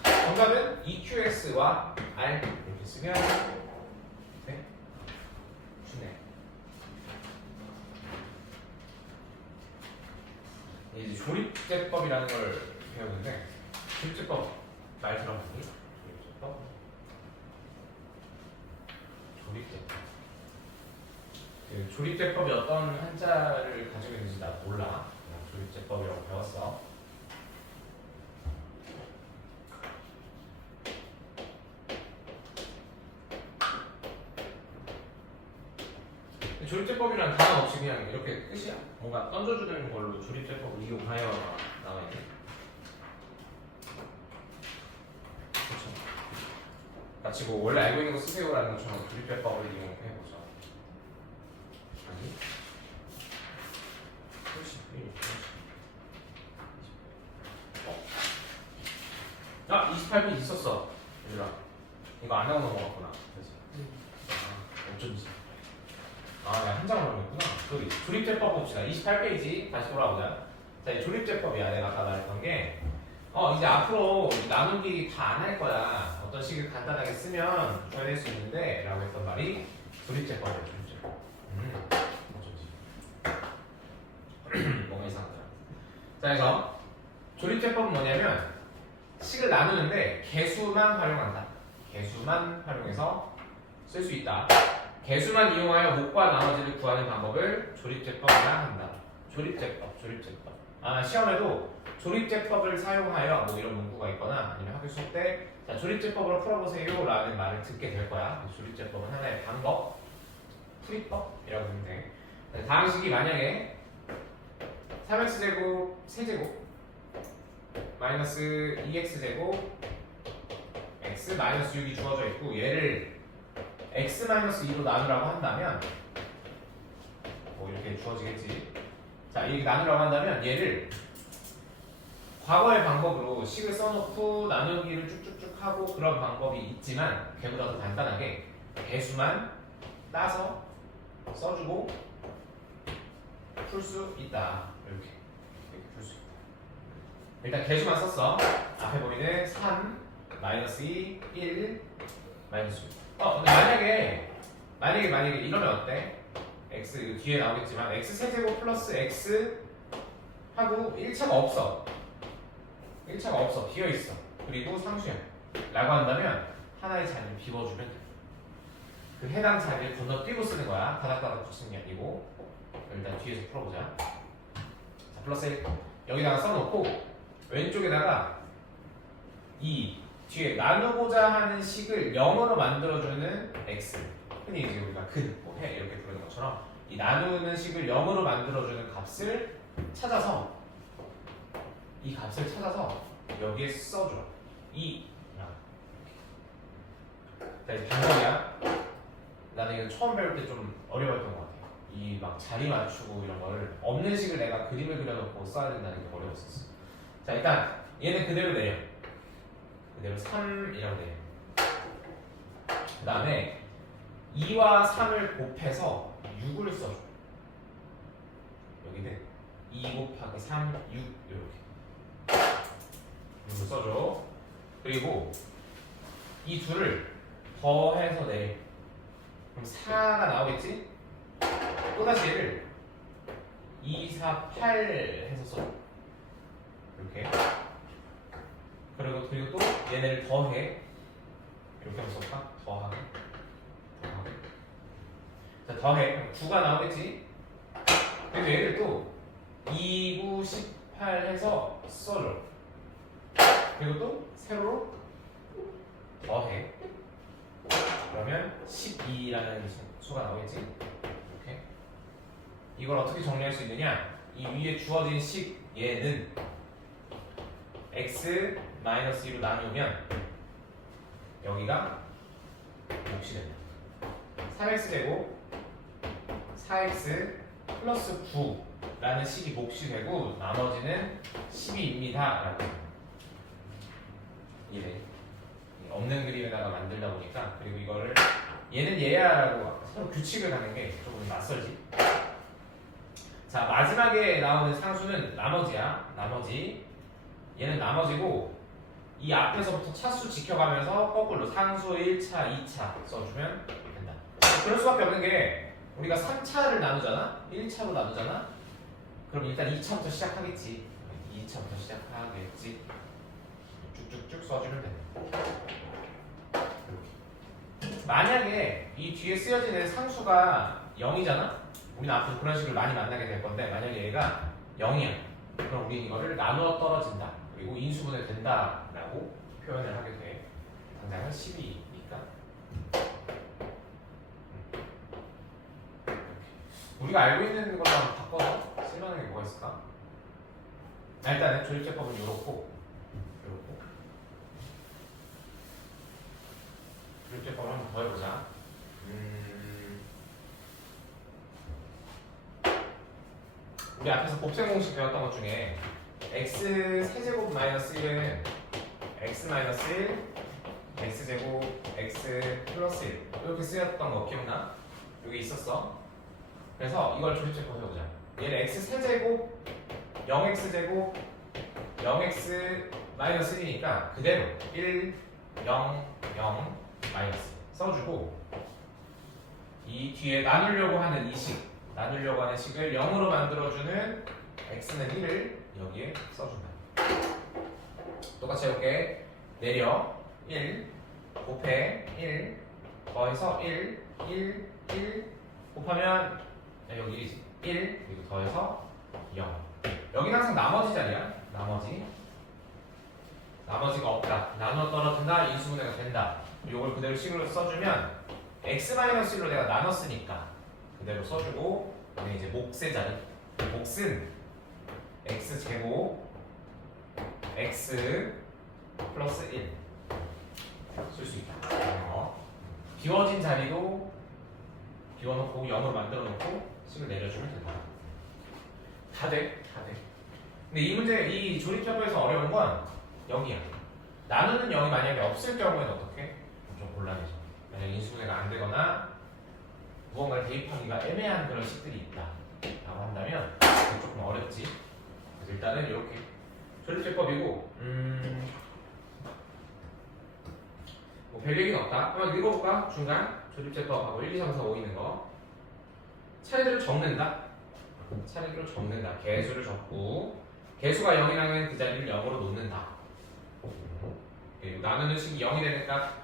정답은 2qx와 r 이렇게 쓰면 네? 좋네. 이제 조립제법이라는 걸 배우는데 조립제법 말 들어봤니? 조립제법? 조립제법. 그 조립제법이 어떤 한자를 가지고 있는지 나 몰라. 조립제법이라고 배웠어. 조립제법이란 단어 없이 그냥 이렇게 끝이야. 뭔가 던져주는 걸로 조립제법을 이용하여 나와 있네. 그렇죠. 마치 뭐 원래 알고 있는 거 쓰세요라는 것처럼 조립제법을 이용해보자. 아니? 그렇지. 아, 28분 있었어. 얘들아. 이거 안 나오는 거 같구나. 그래서. 어쩐지. 아, 내가 한 장을 넘겼구나. 저기 조립제법 봅시다. 28페이지 다시 돌아오자. 자, 이 조립제법이야. 내가 아까 말했던 게 이제 앞으로 나누기 다 안 할 거야. 어떤 식을 간단하게 쓰면 구현할 수 있는데 라고 했던 말이 조립제법이야. 조립제법. 어쩐지. 뭔가 이상하더라. 자, 그래서 조립제법은 뭐냐면 식을 나누는데 개수만 활용한다. 개수만 활용해서 쓸 수 있다. 개수만 이용하여 몫과 나머지를 구하는 방법을 조립제법이라 한다. 조립제법. 시험에도 조립제법을 사용하여 뭐 이런 문구가 있거나 아니면 학교 수업 때 자, 조립제법으로 풀어보세요 라는 말을 듣게 될 거야. 조립제법은 하나의 방법, 풀이법이라고 보면 돼. 다항식이 만약에 3x제곱 세제곱 마이너스 2x제곱 x 마이너스 6이 주어져 있고 얘를 x 마이너스 2로 나누라고 한다면 뭐 이렇게 주어지겠지. 자, 이렇게 나누라고 한다면 얘를 과거의 방법으로 식을 써놓고 나누기를 쭉쭉쭉 하고 그런 방법이 있지만 걔보다 더 간단하게 개수만 따서 써주고 풀 수 있다. 이렇게 풀 수 있다. 일단 개수만 썼어. 앞에 보이는 3, 마이너스 2, 1, 마이너스 6. 근데 만약에 이러면 어때? x 이거 뒤에 나오겠지만 x 세제곱 플러스 x 하고 1차가 없어. 1차가 없어. 비어있어. 그리고 상수야 라고 한다면 하나의 자리를 비워주면 돼. 그 해당 자리를 건너뛰고 쓰는 거야. 다닥다닥 붙이는 게 아니고. 일단 뒤에서 풀어보자. 자, 플러스 1 여기다가 써놓고 왼쪽에다가 이 뒤에 나누고자 하는 식을 0으로 만들어주는 x, 흔히 이제 우리가 해 이렇게 부르는 것처럼 이 나누는 식을 0으로 만들어주는 값을 찾아서 이 값을 찾아서 여기에 써줘. 2 자, 이제 방법이야. 나는 이거 처음 배울 때 좀 어려웠던 것 같아. 이 막 자리 맞추고 이런 거를 없는 식을 내가 그림을 그려놓고 써야 된다는 게 어려웠었어. 자, 일단 얘는 그대로 내려. 그대로 3이라고 내려. 그 다음에 2와 3을 곱해서 6을 써줘. 여기는 2 곱하기 3, 6 이렇게 6을 써줘. 그리고 이 둘을 더해서 내려. 그럼 4가 나오겠지? 또다시 얘를 2, 4, 8 해서 써줘. 이렇게. 그리고 또 얘네를 더해. 이렇게 하면 써볼까? 더하기. 자, 더해. 그럼 9가 나오겠지? 그리고 얘를 또 2, 9, 18 해서 써줘. 그리고 또 세로로 더해. 그러면 12라는 수가 나오겠지? 이렇게. 이걸 어떻게 정리할 수 있느냐? 이 위에 주어진 식 얘는 x 마이너스 2로 나누면 여기가 몫이 됩니다. 3x제곱 4x 플러스 9라는 식이 몫이 되고 나머지는 12입니다 라고. 이래 없는 그림에다가 만들다 보니까. 그리고 이거를 얘는 얘야 라고 서로 규칙을 가는 게 조금 낯설지. 자, 마지막에 나오는 상수는 나머지야. 나머지. 얘는 나머지고 이 앞에서부터 차수 지켜가면서 거꾸로 상수 1차, 2차 써주면 된다. 그럴 수밖에 없는 게 우리가 3차를 나누잖아? 1차로 나누잖아? 그럼 일단 2차부터 시작하겠지. 2차부터 시작하겠지. 쭉쭉쭉 써주면 된다. 이렇게. 만약에 이 뒤에 쓰여지는 상수가 0이잖아? 우리는 앞으로 그런 식으로 많이 만나게 될 건데 만약에 얘가 0이야. 그럼 우리는 이거를 나누어 떨어진다. 그리고 인수분해 된다라고 표현을 하게 돼. 당장은 12니까. 우리가 알고 있는 걸로 한번 바꿔서 쓸만한 게 뭐가 있을까? 일단은 조립제법은 요렇고 조립제법을 한번 더 해보자. 우리 앞에서 곱셈 공식 배웠던 것 중에 x 세제곱 마이너스 1은 x 마이너스 1, x제곱 x 플러스 1 이렇게 쓰였던 거 기억나? 여기 있었어. 그래서 이걸 조립제법 해보자. 얘는 x 세제곱 0x제곱 0x 마이너스 1이니까 그대로 1, 0, 0 마이너스 써주고 이 뒤에 나누려고 하는 이 식 나누려고 하는 식을 0으로 만들어주는 x는 1을 여기에 써준다. 똑같이 해볼게. 내려 1 곱해 1 더해서 1 1 1 곱하면 여기 1이지 1 그리고 더해서 0. 여기는 항상 나머지 자리야. 나머지가 없다. 나누어 떨어진다. 인수분해가 된다. 이걸 그대로 식으로 써주면 x-1로 내가 나눴으니까 그대로 써주고, 얘는 이제 몫의 자리. 몫은 x제곱 x 플러스 1 쓸 수 있다. 비워진 자리도 비워놓고 0으로 만들어 놓고 식을 내려주면 된다. 다 돼. 근데 이 문제, 이 조립작업에서 어려운 건 여기야. 나누는 0이 만약에 없을 경우에는 어떻게? 좀 곤란해져. 만약 인수분해가 안 되거나 무언가를 대입하기가 애매한 그런 식들이 있다 라고 한다면 조금 어렵지. 그래서 일단은 이렇게 조립제법이고, 뭐 별 얘기는 없다. 한번 읽어볼까? 중간 조립제법하고 1, 2, 3, 4, 5 있는 거 차례대로 적는다. 개수를 적고, 개수가 0이라면 그 자리를 0으로 놓는다. 그리고 나누는 식이 0이 되는 값,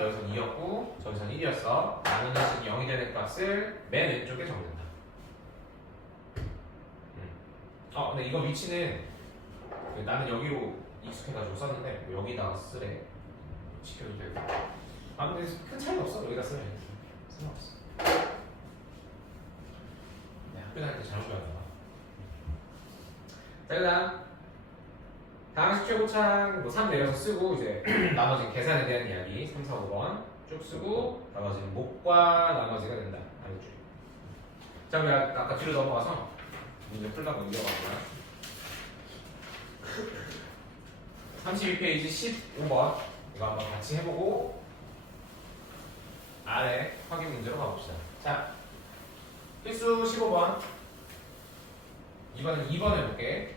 여기서 2였고 저기서는 1이었어. 나누는 식이 0이 되는 값을 맨 왼쪽에 적는다. 근데 이거 위치는 나는 여기로 익숙해가지고 썼는데 뭐 여기다가 쓰래. 지켜도 되고. 근데 큰 차이 없어. 여기다 쓰면 상관없어. 학교 다닐 때 잘못 배웠나 봐. 자, 그다음 다항식 최고창 뭐 3 내려서 쓰고, 이제 나머지 계산에 대한 이야기 3, 4, 5번 쭉 쓰고, 나머지는 목과 나머지가 된다. 알겠죠? 자, 우리 아까 뒤로 넘어가서 문제 풀다가 넘겨가고요. 32페이지 15번 이거 한번 같이 해보고 아래 확인 문제로 가봅시다. 자, 필수 15번. 이번엔 2번 해볼게.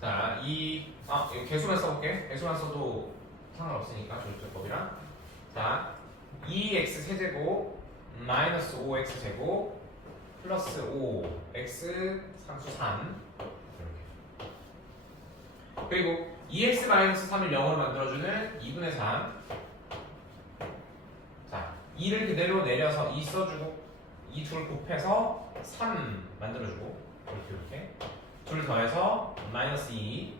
자, 이거 개수만 써볼게. 개수만 써도 상관없으니까 조립제법이랑. 자, 2x 세제곱 마이너스 5x 제곱 플러스 5x 상수 3 이렇게. 그리고 2x 마이너스 3을 0으로 만들어주는 2분의 3. 자, 2를 그대로 내려서 2 써주고 2 둘 곱해서 3 만들어주고, 이렇게 둘 더해서 마이너스 2,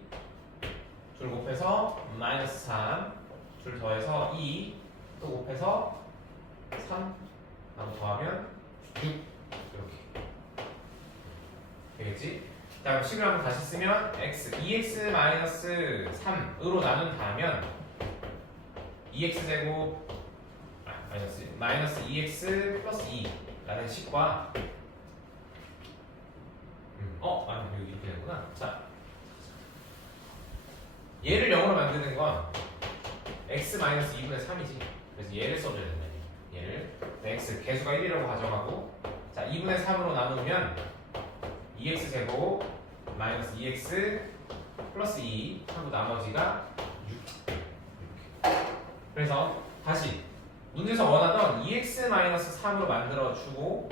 둘 곱해서 마이너스 3, 둘 더해서 2, 또 곱해서 3 하고 더하면 6 이렇게 되겠지? 자, 그럼 식을 한번 다시 쓰면 x 2x 마이너스 3으로 나눈다면 2x 제곱 마이너스 2x 플러스 2라는 식과 아니 여기 이렇게 되는구나. 자, 얘를 0으로 만드는 건 x 마이너스 2분의 3이지. 그래서 얘를 써줘야 된다. 얘를 x 개수가 1이라고 가정하고, 자 2분의 3으로 나누면 2x 제곱 마이너스 2x 플러스 2 하고 나머지가 6 이렇게. 그래서 다시 문제에서 원하던 2x 마이너스 3으로 만들어주고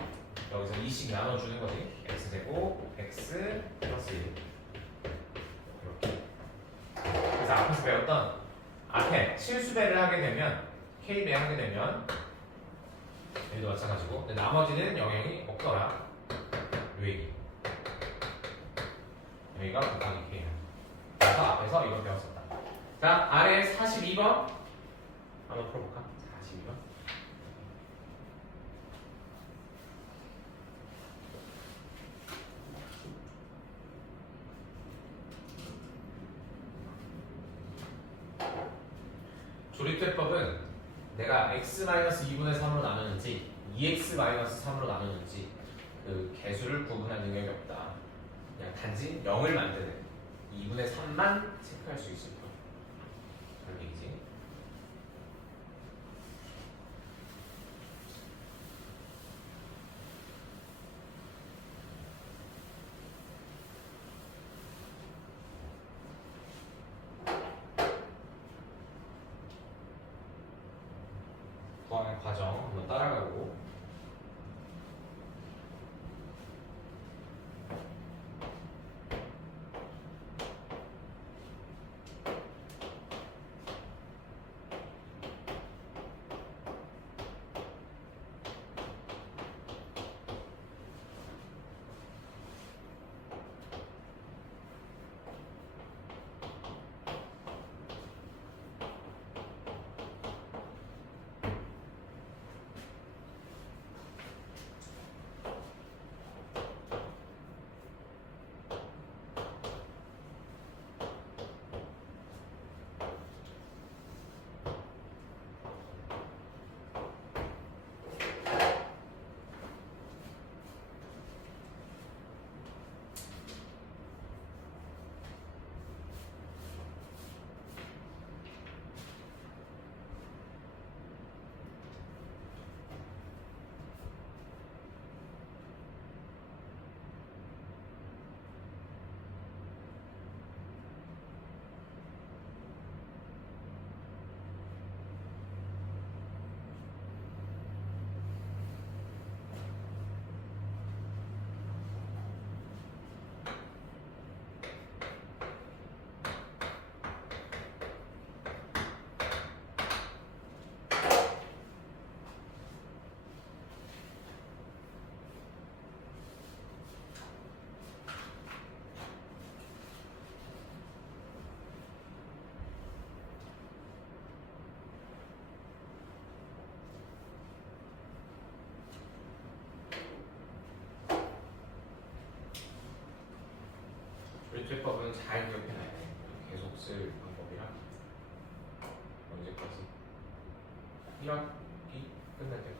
여기서 2씩 나눠주는 거지. x 제곱 x 플러스 1 이렇게. 그래서 앞에서 배웠던 앞에 실수배를 하게 되면 k배 하게 되면 여기도 마찬가지고, 근데 나머지는 영향이 없더라. 요 얘기. 여기가 곱하기 k. 그래서 앞에서 이걸 배웠었다. 자, 아래 42번 한번 풀어볼까? 42번. 조립제법은 내가 x-2분의 3으로 나누는지 2x-3으로 나누는지 그 개수를 구분할 능력이 없다. 그냥 단지 0을 만드는 2분의 3만 체크할 수 있을 뿐. 그런 얘기지. 구하는 과정 한번 따라가고. 잘 기억해놔야 돼. 계속 쓸 방법이라. 언제까지? 1학기 끝날 때까지.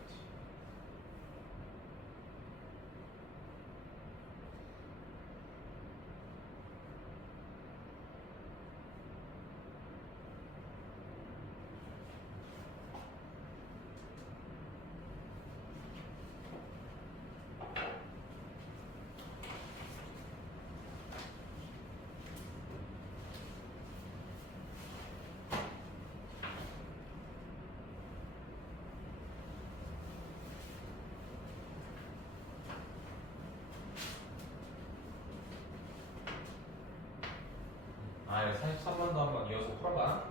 아, 43번도 한번 이어서 풀어봐.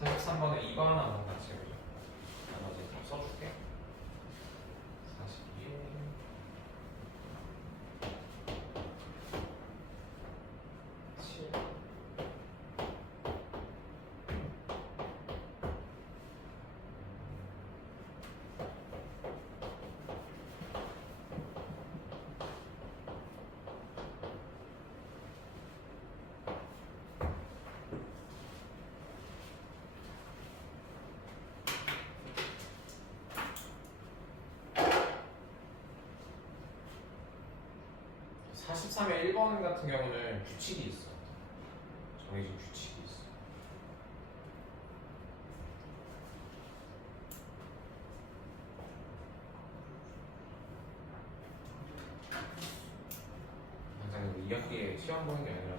43번에 2번 한번 같이 해보자. 나머지 좀 써줄게. 42. 7. 사 43의 1번 같은 경우는 규칙이 있어. 정해진 규칙이 있어. 당장 2학기에 시험 보는 게 아니라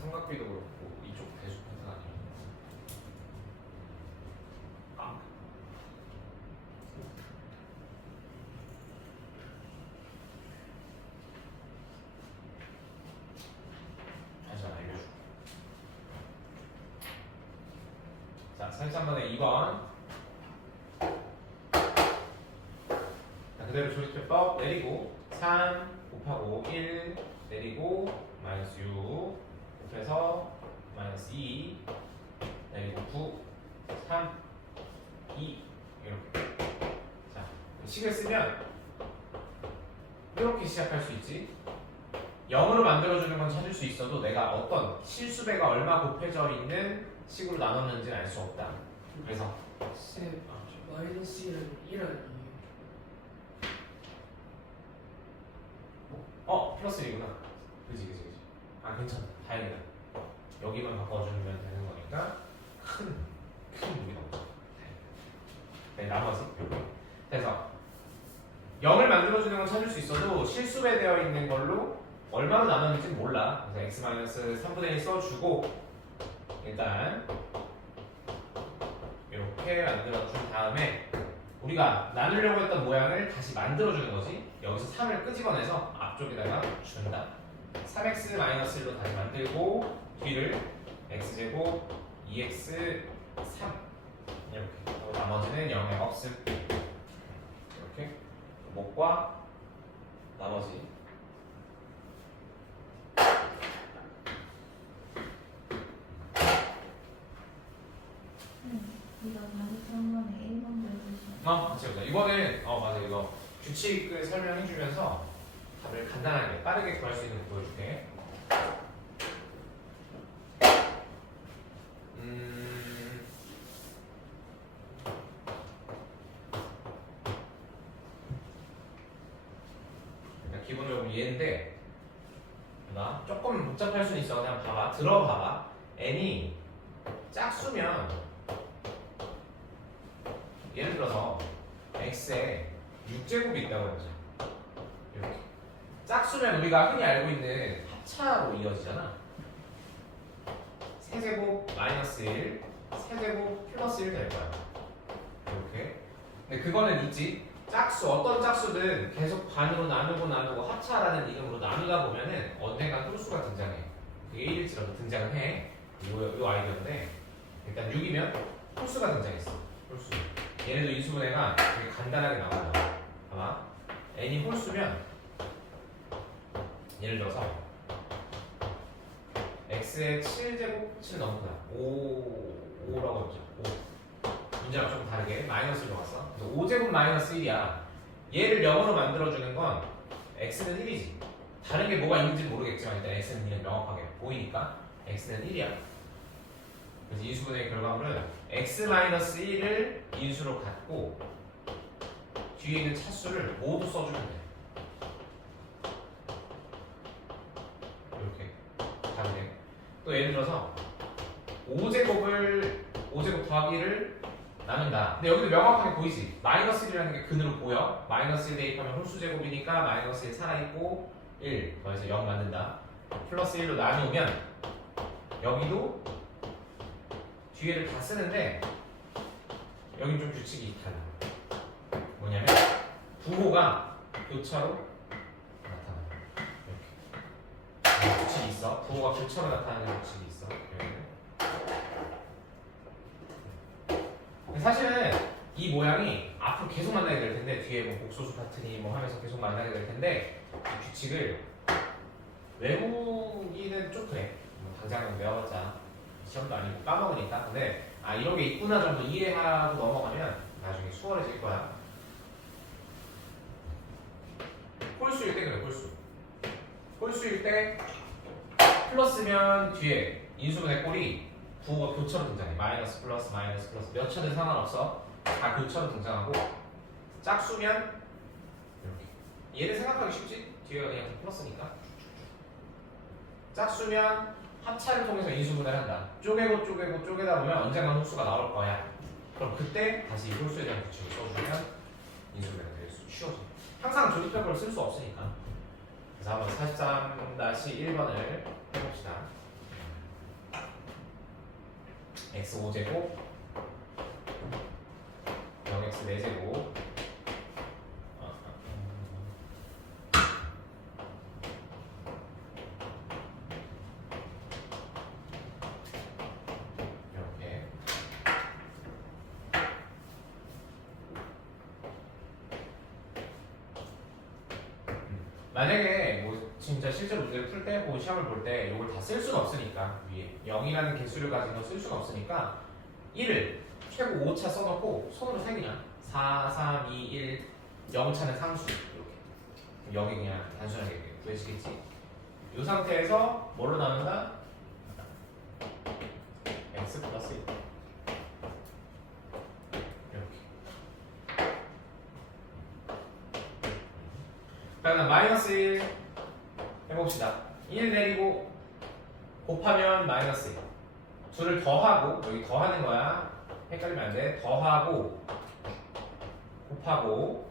삼각비도 그렇고 이쪽 대수 편차가 아니라. 다시 하나 알려줄게. 자, 43번에 2번. 자, 그대로 조립해법 내리고 3 곱하고 1 내리고 마이너스 6 곱해서 마이너스 2 내리고 9 3 2 이렇게. 자, 식을 쓰면 이렇게 시작할 수 있지. 0으로 만들어주는 건 찾을 수 있어도 내가 어떤 실수배가 얼마 곱해져 있는 식으로 나눴는지는 알 수 없다. 그래서 쌤, 마이너스 1은 1 아니에요? 플러스 1이구나. 그지. 아, 괜찮아. 다행이다. 여기만 바꿔주면 되는 거니까 큰 무리가 없어. 네, 나머지 이렇게. 그래서 0을 만들어주는 건 찾을 수 있어도 실수배 되어 있는 걸로 얼마로 나눴는지는 몰라. 그래서 x-3분의 1 써주고 일단 이렇게 만들어준 다음에 우리가 나누려고 했던 모양을 다시 만들어주는 거지. 여기서 3을 끄집어내서 앞쪽에다가 준다. 3x-1로 다시 만들고 뒤를 x제곱 2x3 이렇게. 그리고 나머지는 0의 없음. 이렇게 목과 나머지. 이거 43번에 1번도 해주시면 같이 보자. 이번엔 맞아, 이거 규칙을 설명해주면서 답을 간단하게 빠르게 구할 수 있는 거 보여줄게. 일단 기본적으로 얘인데 조금 복잡할 수는 있어. 그냥 봐봐, 들어봐봐. n이 짝수면 예를 들어서 x에 6제곱이 있다고 해보자. 이렇게 짝수면 우리가 흔히 알고 있는 합차로 이어지잖아. 세제곱 마이너스 1, 세제곱 플러스 1 될 거야. 이렇게. 근데 그거는 있지. 짝수, 어떤 짝수든 계속 반으로 나누고 합차라는 이름으로 나누다 보면은 언젠가 홀수가 등장해. 그게 1일지라도 등장을 해. 요 아이디어인데 일단 6이면 홀수가 등장했어. 홀수. 얘네도 인수분해가 되게 간단하게 나와요. 봐봐. n이 홀수면 예를 들어서 x의 7제곱 7 넘구나 5라고 해보자. 5. 문제랑 좀 다르게 마이너스로 갔어. 그래서 5제곱 마이너스 1이야. 얘를 0으로 만들어주는 건 x는 1이지. 다른 게 뭐가 있는지 모르겠지만 일단 x는 그냥 명확하게 보이니까 x는 1이야. 그래서 인수분해의 결과물은 x-1을 인수로 갖고 뒤에 있는 차수를 모두 써주면 돼. 이렇게 가면 돼. 또 예를 들어서 5제곱 더하기를 나눈다. 근데 여기도 명확하게 보이지? 마이너스 1이라는 게 근으로 보여. 마이너스 1 대입하면 홀수 제곱이니까 마이너스 1 살아있고 1 더해서 0 만든다. 플러스 1로 나누면 여기도 뒤에를 다 쓰는데 여긴 좀 규칙이 달라. 뭐냐면 부호가 교차로 나타나. 이렇게 규칙이 있어. 부호가 교차로 나타나는 규칙이 있어. 사실은 이 모양이 앞으로 계속 만나게 될 텐데 뒤에 뭐 복소수 같으니 뭐 하면서 계속 만나게 될 텐데 이 규칙을 외우기는 좀 그래. 뭐 당장은 외워봤자 시험도 아니고 까먹으니까. 근데 아 이런 게 있구나 정도 이해하고 넘어가면 나중에 수월해질 거야. 홀수일 때 그래. 홀수일 때 플러스면 뒤에 인수분해 꼴이 부호가 교차로 등장해. 마이너스 플러스 몇 차든 상관없어. 다 교차로 등장하고 짝수면 이렇게. 얘를 생각하기 쉽지? 뒤에가 그냥 플러스니까. 짝수면 합차를 통해서 인수분해를 한다. 쪼개다 보면 언젠가 홀수가 나올 거야. 그럼 그때 다시 이 홀수에 대한 규칙을 써주면 인수분해가 될 수 쉬워져. 항상 조립표를 쓸 수 없으니까. 그래서 한번 43-1번을 해봅시다. x 5제곱 0x 4제곱 이렇게 만약에 뭐 진짜 실제 문제를 풀 때, 뭐 시험을 볼 때 이걸 다 쓸 수는 없으니까 위에 0이라는 개수를 가진 걸 쓸 수는 없으니까 1을 최고 5차 써놓고 손으로 세 그냥 4, 3, 2, 1 0차는 상수 이렇게 0이 그냥 단순하게 구해지겠지. 이 상태에서 뭘로 나눈다? x 플러스 1 이렇게. 그다음 마이너스 1 해봅시다. 1 내리고 곱하면 마이너스 1 둘을 더하고 여기 더하는 거야. 헷갈리면 안 돼. 더하고 곱하고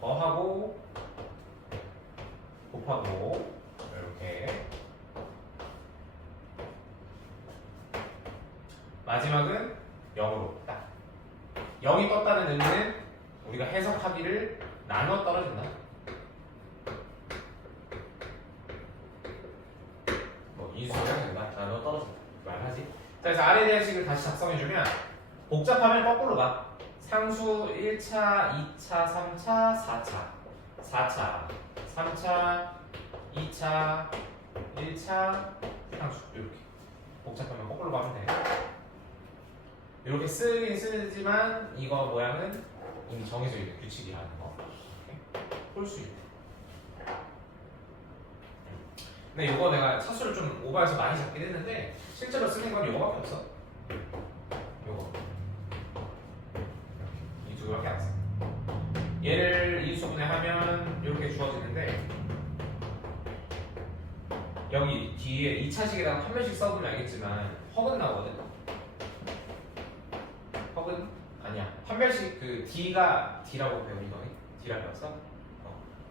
더하고 곱하고 이렇게 마지막은 0으로 딱 0이 떴다는 의미는 우리가 해석하기를 나눠 떨어진다. 뭐 인수분해가 된다. 나눠 떨어진다. 말하지. 자, 그래서 아래 대식을 다시 작성해주면 복잡하면 거꾸로 가. 상수 1차, 2차, 3차, 4차 4차, 3차, 2차, 1차, 상수 이렇게 복잡하면 거꾸로 가면 돼. 이렇게 쓰긴 쓰지만 이거 모양은 이미 정해져 있는 규칙이라는 거. 홀수 있네. 근데 이거 내가 차수를 좀 오버해서 많이 잡긴 했는데 실제로 쓰는 건 이거밖에 없어. 이거 이 두 개밖에 안 써. 얘를 인수분해하면 이렇게 주어지는데 여기 뒤에 2차식에다가 한 번씩 써보면 알겠지만 허근 나오거든. 허근? 아니야. 판별식 그 D가 D라고 배우니 너희? D라고 배웠어?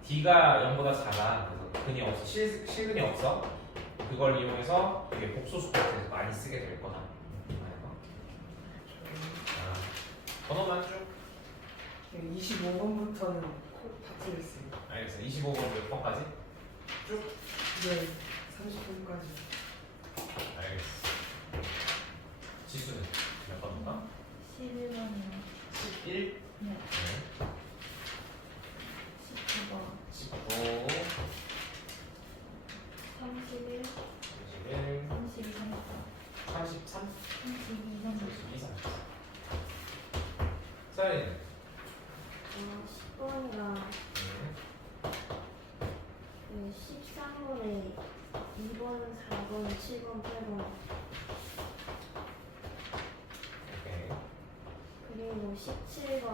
D가 0보다 작아. 그래서 근이 없어. 실근이 없어. 그걸 이용해서 이게 복소수 파트에서 많이 쓰게 될 거다. 번호만 쭉. 25번부터는 다 틀렸어요. 알겠어. 25번 몇 번까지? 쭉. 네, 30분까지. 알겠어. 지수는 몇 번인가? 11번이요. 11. 네. 네. 19번. 19. 31. 31. 32, 34. 33. 32, 34. 32, 34. 사인. 10번이랑 그 13번에 2번, 4번, 7번, 8번. 오케이. 그리고 17번,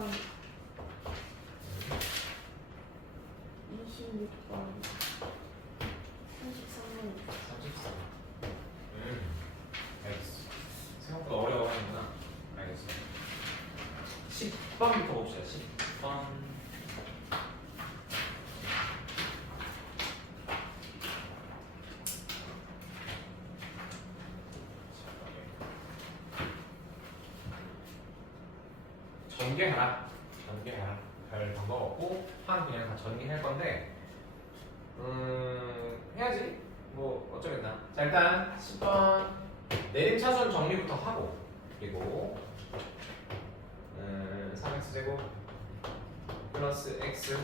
26번, 33번. 34. 알겠어. 생각보다 어려워하는구나. 알겠어. 10번부터 봅시다. 10번. 전개하라. 전개하라. 별 방법 없고 한 그냥 다 전개할 건데 해야지. 뭐 어쩌겠나. 자 일단 10번 내림차순 정리부터 하고 그리고 3x제곱 플러스 x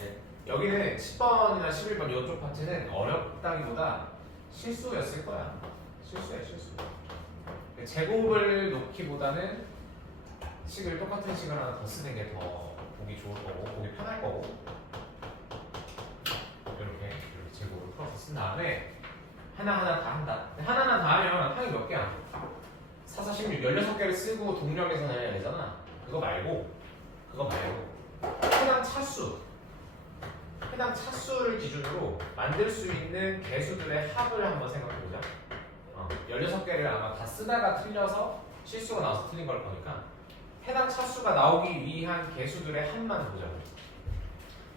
네. 여기는 10번이나 11번 이쪽 파트는 어렵다기보다 실수였을 거야. 실수야 실수. 제곱을 놓기보다는 식을 똑같은 식을 하나 더 쓰는 게 더 보기 좋을 거고 보기 편할 거고 이렇게 제곱을 풀어서 쓴 다음에 하나하나 다 한다. 하나하나 다 하면 항이 몇 개야? 4, 4, 16, 16개를 쓰고 동력에서 내야 되잖아. 그거 말고 해당 차수를 기준으로 만들 수 있는 개수들의 합을 한번 생각해보자. 16개를 아마 다 쓰다가 틀려서 실수가 나와서 틀린 걸 거니까 해당 차수가 나오기 위한 개수들의 합만 보자고.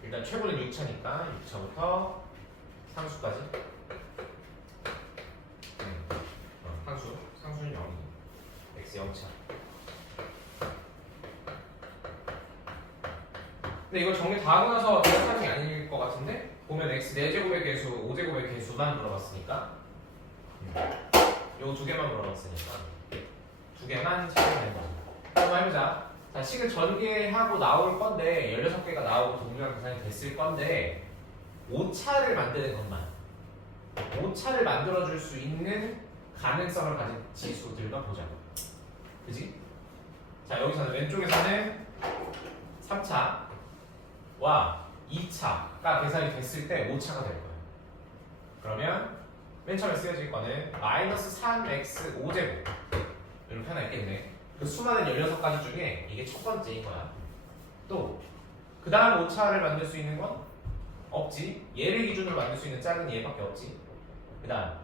일단 최고는 6차니까 6차부터 상수까지. 상수는 0이 x 0차. 근데 이거 정리 다 하고 나서 비슷한 게 아닐 것 같은데? 보면 x 4제곱의 개수, 5제곱의 개수만 물어봤으니까 요 두 개만 물어봤으니까 두 개만 찾으면 되는 거죠. 한번 해보자. 자, 식을 전개하고 나올 건데 16개가 나오고 동일한 계산이 됐을 건데 오차를 만드는 것만 오차를 만들어줄 수 있는 가능성을 가진 지수들만 보자. 그지? 자, 여기서는 왼쪽에서는 3차와 2차가 계산이 됐을 때 5차가 될 거예요. 그러면 맨 처음에 쓰여질 거는 마이너스 3x 5제곱 이렇게 하나 있겠네. 그 수많은 16가지 중에 이게 첫 번째인 거야. 또 그 다음 5차를 만들 수 있는 건 없지. 얘를 기준으로 만들 수 있는 짝은 얘밖에 없지. 그 다음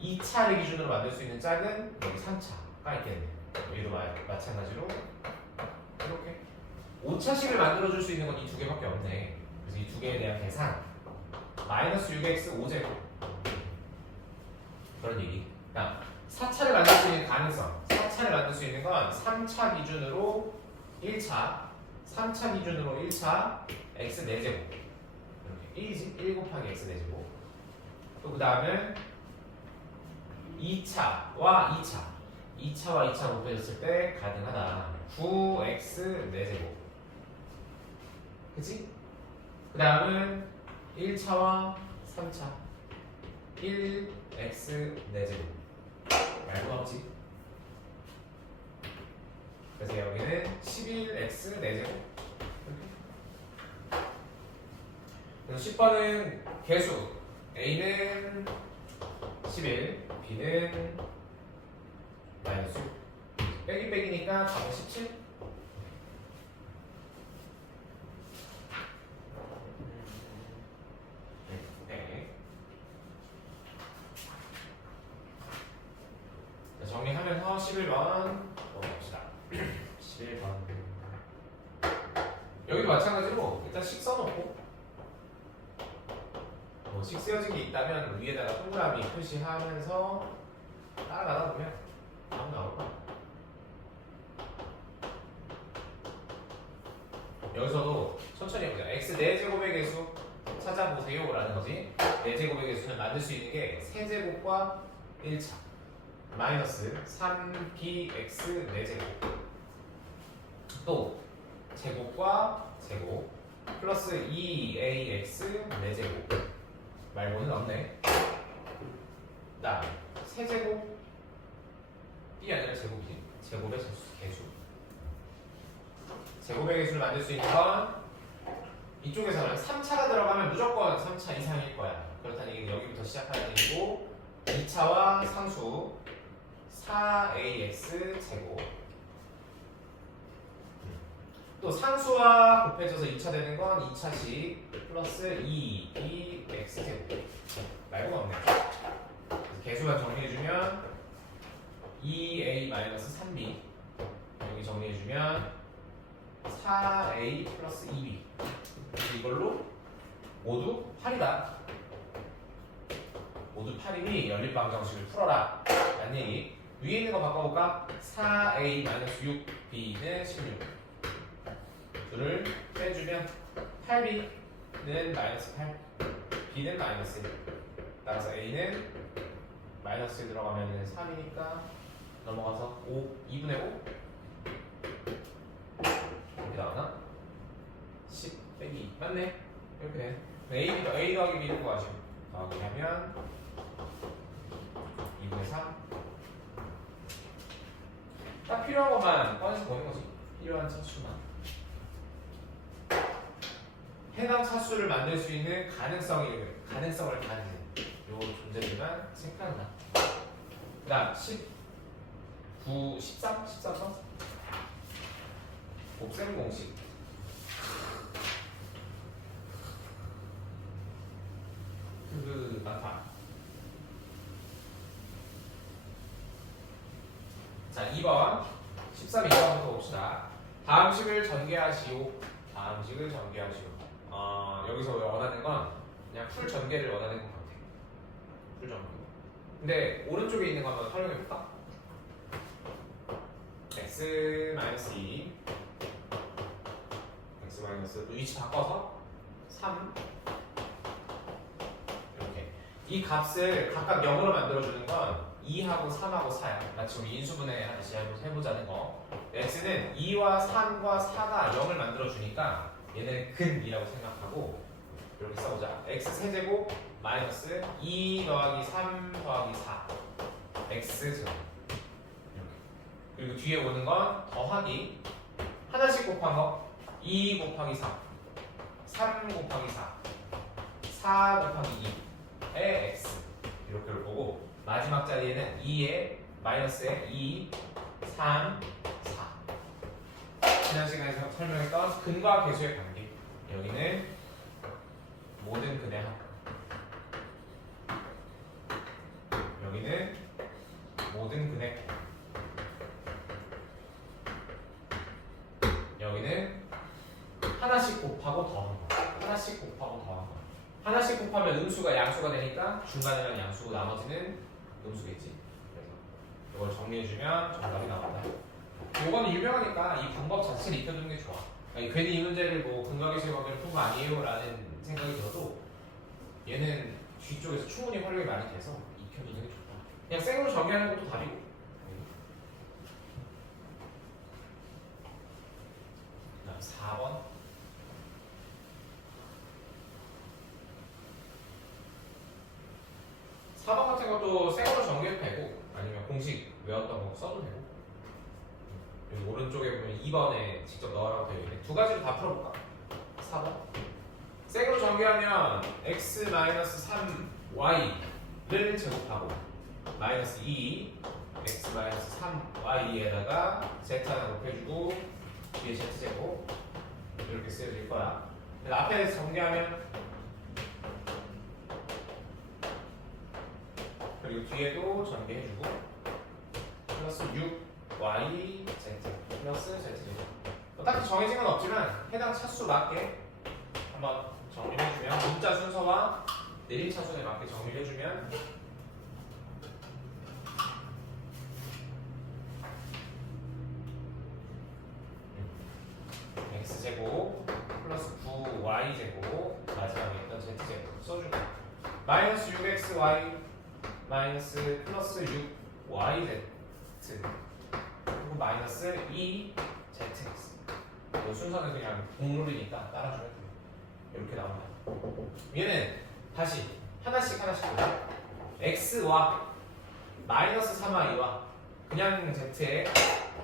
2차를 기준으로 만들 수 있는 짝은 여기 3차가 있겠네. 여기도 마찬가지로 이렇게 5차식을 만들어줄 수 있는 건 이 두 개밖에 없네. 그래서 이 두 개에 대한 계산 마이너스 6x 5제곱 그런 얘기. 그러니까 4차를 만들 수 있는 가능성 4차를 만들 수 있는 건 3차 기준으로 1차 3차 기준으로 1차 x 4제곱 이렇게 1이지? 1 곱하기 x 4제곱 또 그 다음은 2차와 2차와 2차 곱해졌을 때 가능하다. 9x 4제곱 그치? 그 다음은 1차와 3차 1x 4제곱 말고 없지. 그래서 여기는 11x 4제곱 그래서 10번은 개수 A는 11 B는 마이너스 6 빼기 빼기니까 답은 17. 네. 정리하면서 11번 봅시다. 11번 여기도 마찬가지로 일단 식 써놓고 식 쓰여진 게 있다면 위에다가 동그라미 표시하면서 따라가다 보면 답 나올 거야. 여기서도 천천히 해보자. x 4제곱의 개수 찾아보세요 라는 거지. 4제곱의 개수는 만들 수 있는 게 세제곱과 1차 마이너스 3bx 4제곱 또 제곱과 제곱 플러스 2ax 4제곱 말고는 없네. 나 세제곱 이 아니라 제곱이지. 제곱의 개수 제곱의 개수를 만들 수 있는 건 이쪽에서는 3차가 들어가면 무조건 3차 이상일 거야. 그렇다는 얘기는 여기부터 시작하는 얘기고 2차와 상수 4ax 제곱 또 상수와 곱해져서 2차 되는 건 2차식 플러스 2bx 제곱 말고가 없네요. 그래서 개수만 정리해주면 2a-3b 여기 정리해주면 4a 플러스 2b 이걸로 모두 8이다. 모두 8이니 연립방정식을 풀어라 라는 얘기. 위에 있는 거 바꿔볼까? 4a-6b는 16 둘을 빼주면 8b는 마이너스 8 b는 마이너스 1 따라서 a는 마이너스 1 들어가면 3이니까 넘어가서 2분의 5 이렇게 나오나? 10 빼기 2 맞네 이렇게 돼. a 더하기 b는 구하죠. 더하기 하면 2분의 3 딱 필요한 것만 꺼내서 보는 거지. 필요한 차수만 해당 차수를 만들 수 있는 가능성을 가지는 요 존재들만 체크한다. 그 다음 19, 13? 13번? 곱셈 공식 많다. 자 2번 13, 2번부터 봅시다. 다음 식을 전개하시오. 다음 식을 전개하시오. 여기서 원하는 건 그냥 풀 전개를 원하는 것 같아. 풀 전개. 근데 오른쪽에 있는 거 한번 활용해볼까? x-2 x- 위치 바꿔서 3 이렇게 이 값을 각각 0으로 만들어주는 건 2하고 3하고 4야. 마치 우리 인수분해 하듯이 해보자는 거. x는 2와 3과 4가 0을 만들어주니까 얘는 근이라고 생각하고 이렇게 써보자. x 세제곱 마이너스 2 더하기 3 더하기 4 x 제곱 이렇게. 그리고 뒤에 오는 건 더하기 하나씩 곱한 거 2 곱하기 3 3 곱하기 4 4 곱하기 2의 x 이렇게를 보고 마지막 자리에는 2에 마이너스에 2 3 4 지난 시간에 설명했던 근과 계수의 관계. 여기는 모든 근의 합. 여기는 모든 근의 곱. 여기는 하나씩 곱하고 더한 거. 하나씩 곱하고 더한 거. 하나씩 곱하면 음수가 양수가 되니까 중간에는 양수고 나머지는 음수겠지. 그래서 이걸 정리해주면 정답이 나온다. 이거는 유명하니까 이 방법 자체를 익혀두는 게 좋아. 아니, 괜히 이 문제를 뭐 근과 계수의 관계를 푼 거 아니에요? 라는 생각이 들어도 얘는 뒤쪽에서 충분히 활용이 많이 돼서 익혀두는 게 좋다. 그냥 생으로 정리하는 것도 답이고. 그 다음 4번. 4번 같은 것도 생으로 정리해도 되고 아니면 공식 외웠던 거 써도 되고. 여기 오른쪽에 보면 2번에 직접 넣으라고 되어 있는데 두 가지를 다 풀어볼까? 4번 생으로 정리하면 x-3y를 제곱하고 마이너스 2 x-3y에다가 z 하나 곱해주고 뒤에 z제곱 이렇게 쓰여질 거야. 그래서 앞에 정리하면 그리고 뒤에도 전개해주고 플러스 6y z 플러스 z제곱. 딱히 정해진 건 없지만 해당 차수 맞게 한번 정리를 해주면 문자 순서와 내림 차순에 맞게 정리를 해주면 x제곱 플러스 9y제곱 마지막에 있던 z제곱 써주고 마이너스 6xy 마이너스 플러스 6yz 그리고 마이너스 2zx 이 순서는 그냥 공룰이니까 따라주면 돼요. 이렇게 나옵니다. 얘는 다시 하나씩 보자. x와 마이너스 3y와 그냥 z의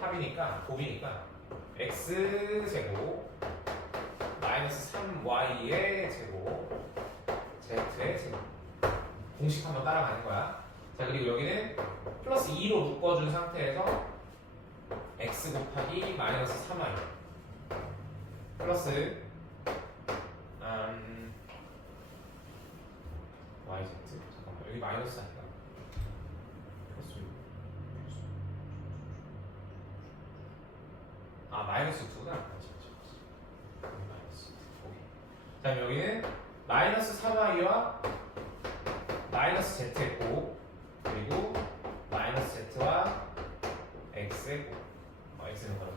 합이니까 곱이니까 x제곱 마이너스 3y의 제곱 z의 제곱 공식 한번 따라가는 거야. 자, 그리고 여기는 플러스 2로 묶어준 상태에서 x 곱하기 마이너스 3y 플러스 yz. 잠깐만, 여기 마이너스 아닌가? 플러스 마이너스 2구나. 마이너스 2. 오케이. 자, 여기는 마이너스 3y와 마이너스 z의 곱 그리고 마이너스 z와 x의 곱. x는 바로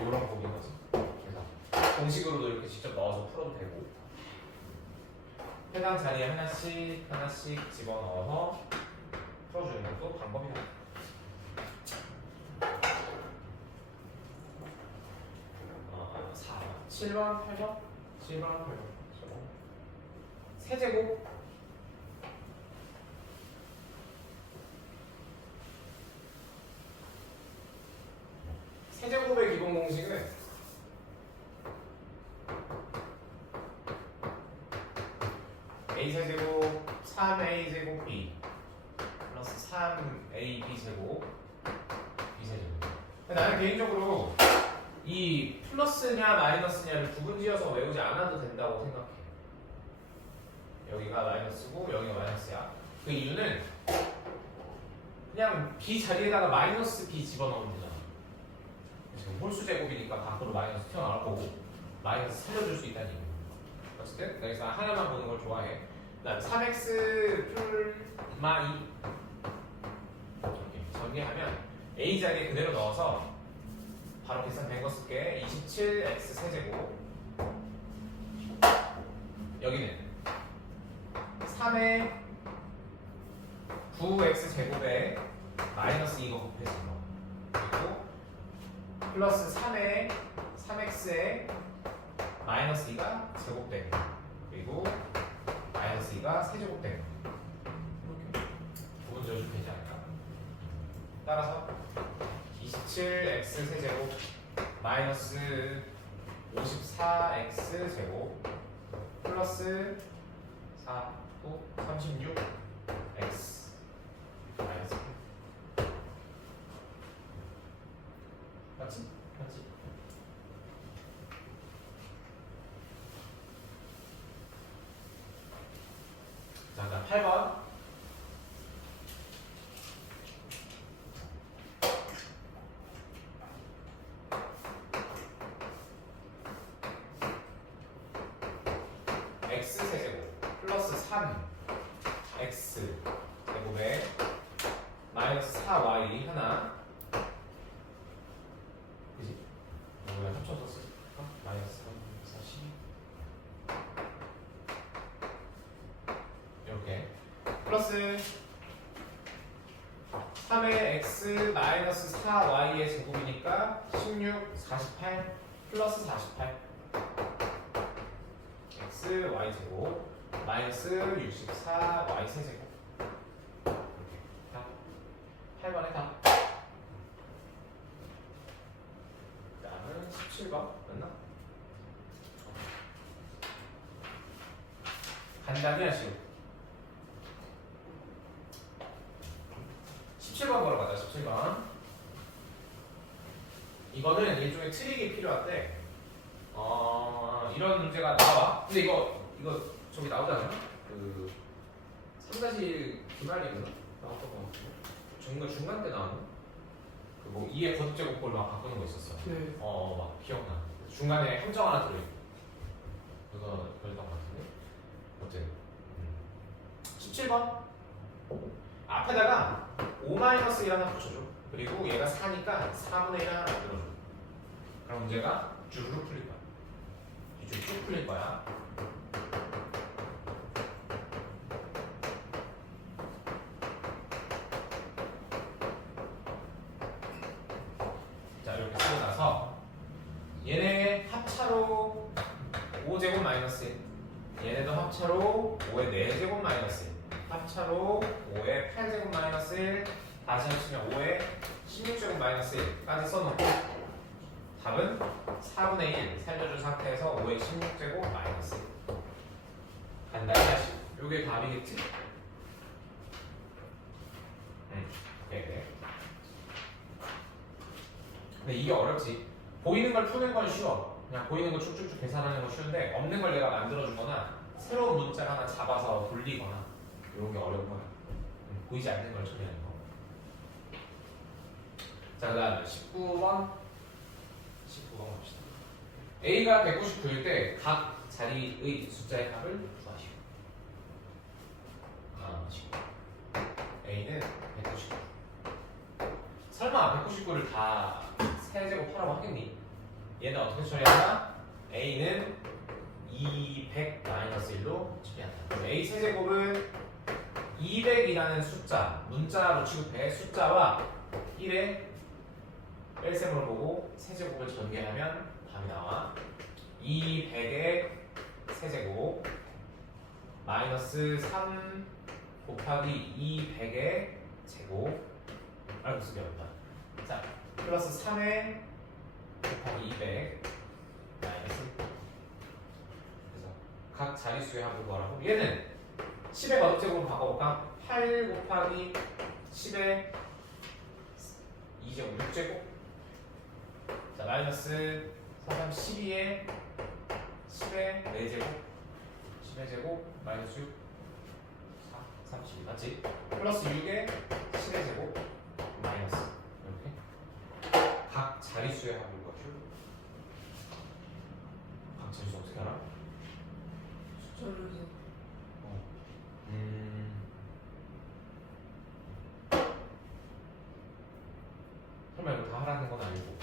이런 곱인 거지. 그래서 공식으로도 이렇게 직접 넣어서 풀어도 되고 해당 자리에 하나씩 집어넣어서 풀어주는 것도 방법이다. 7번, 8번? 7번, 8번. 세제곱 세제곱의 기본 공식은 a세제곱 3a제곱 b 플러스 3ab제곱 b세제곱. 나는 개인적으로 이 플러스냐 마이너스냐를 구분지어서 외우지 않아도 된다고 생각해. 여기가 마이너스고 여기가 마이너스야. 그 이유는 그냥 b 자리에다가 마이너스 b 집어넣으면 되잖아. 지금 홀수 제곱이니까 밖으로 마이너스 튀어나올 거고 마이너스 살려줄 수 있다는 얘기야. 어쨌든 여기서 하나만 보는 걸 좋아해. 그다음 3x 풀마 2 이렇게 정리하면 a 자리에 그대로 넣어서 바로 계산된 거 쓸게. 27x 세제곱 여기는 3의 9x 제곱에 마이너스 2가 곱해진 거 그리고 플러스 3의 3x에 마이너스 2가 제곱된 거 그리고 마이너스 2가 세제곱된 거 이렇게 구분 지어주면 되지 않을까? 따라서 27x 세제곱 마이너스 54x 제곱 플러스 4, 9, 36x 마이너스 맞지? 맞지? 자, 그다음 8번 x 세제곱 플러스 3x 제곱에 마이너스 4y 하나 그지? 이거 합쳐서 쓸까? 마이너스 3, 40 이렇게 플러스 3의 x 마이너스 4y의 제곱이니까 16, 48 플러스 48 x y 제곱 마이너스 64 y 세제곱 이렇게 답 8번의 답. 다음은 17번 맞나? 간단히 하시고 17번 보러 가자. 17번 이거는 일종의 트릭이 필요한데 이런 문제가 나와. 근데 이거 저기 나오잖아요. 그 3-1 기말리구나 나왔던 거 같은데 중간 때 나오는 그 뭐 2의 거듭제곱꼴 막 바꾸는 거 있었어. 네. 막 기억나. 중간에 함정 하나 들어있고 그거 그랬던 거 같은데. 어쨌든 17번 앞에다가 5-1 하나 붙여줘. 그리고 얘가 4니까 4분의 1 하나 만들어줘. 그럼 문제가 주르륵 풀릴 거야. 이쪽 쭉 풀릴 거야. 자, 이렇게 쓰고 나서 얘네 합차로 5제곱 마이너스 1 얘네도 합차로 5의 4제곱 마이너스 1 합차로 5의 8제곱 마이너스 1 다시 합치면 5의 16제곱 마이너스 1까지 써놓고 답은 4분의 1 살려준 상태에서 5의 16제곱 마이너스 1 간단히 하시고 요게 답이겠지? 오케이. 근데 이게 어렵지. 보이는 걸 푸는 건 쉬워. 그냥 보이는 거 쭉쭉쭉 계산하는 건 쉬운데 없는 걸 내가 만들어주거나 새로운 문자 하나 잡아서 돌리거나 이런 게 어려운 거야. 보이지 않는 걸 처리하는 거. 자, 그 다음에 19번 갑시다. A가 199일 때 각 자리의 숫자의 값을 구하시오. A는 199. 설마 199를 다 세제곱하라고 하겠니? 얘는 어떻게 처리하나? A는 200-1로 처리한다. 그럼 A 세제곱은 200이라는 숫자, 문자로 취급해. 숫자와 1의 뺄셈으로 보고 세제곱을 전개하면 답이 나와. 200의 세제곱 마이너스 3 곱하기 200의 제곱. 알고 쓰기 어렵다. 자, 플러스 3의 곱하기 200 마이너스. 그래서 각 자릿수의 합을 구하라고. 얘는 10의 거듭제곱으로 바꿔볼까? 8 곱하기 10의 2제곱 6제곱. 자, 마이너스 3, 12의 10의 4제곱 10의 제곱 마이너스 6 4, 32 맞지? 플러스 6의 10의 제곱 마이너스 이렇게 각 자릿수의 합을 구하죠. 각 자릿수 어떻게 알아? 숫자로 해서 설마 이거 다 하라는 건 아니고.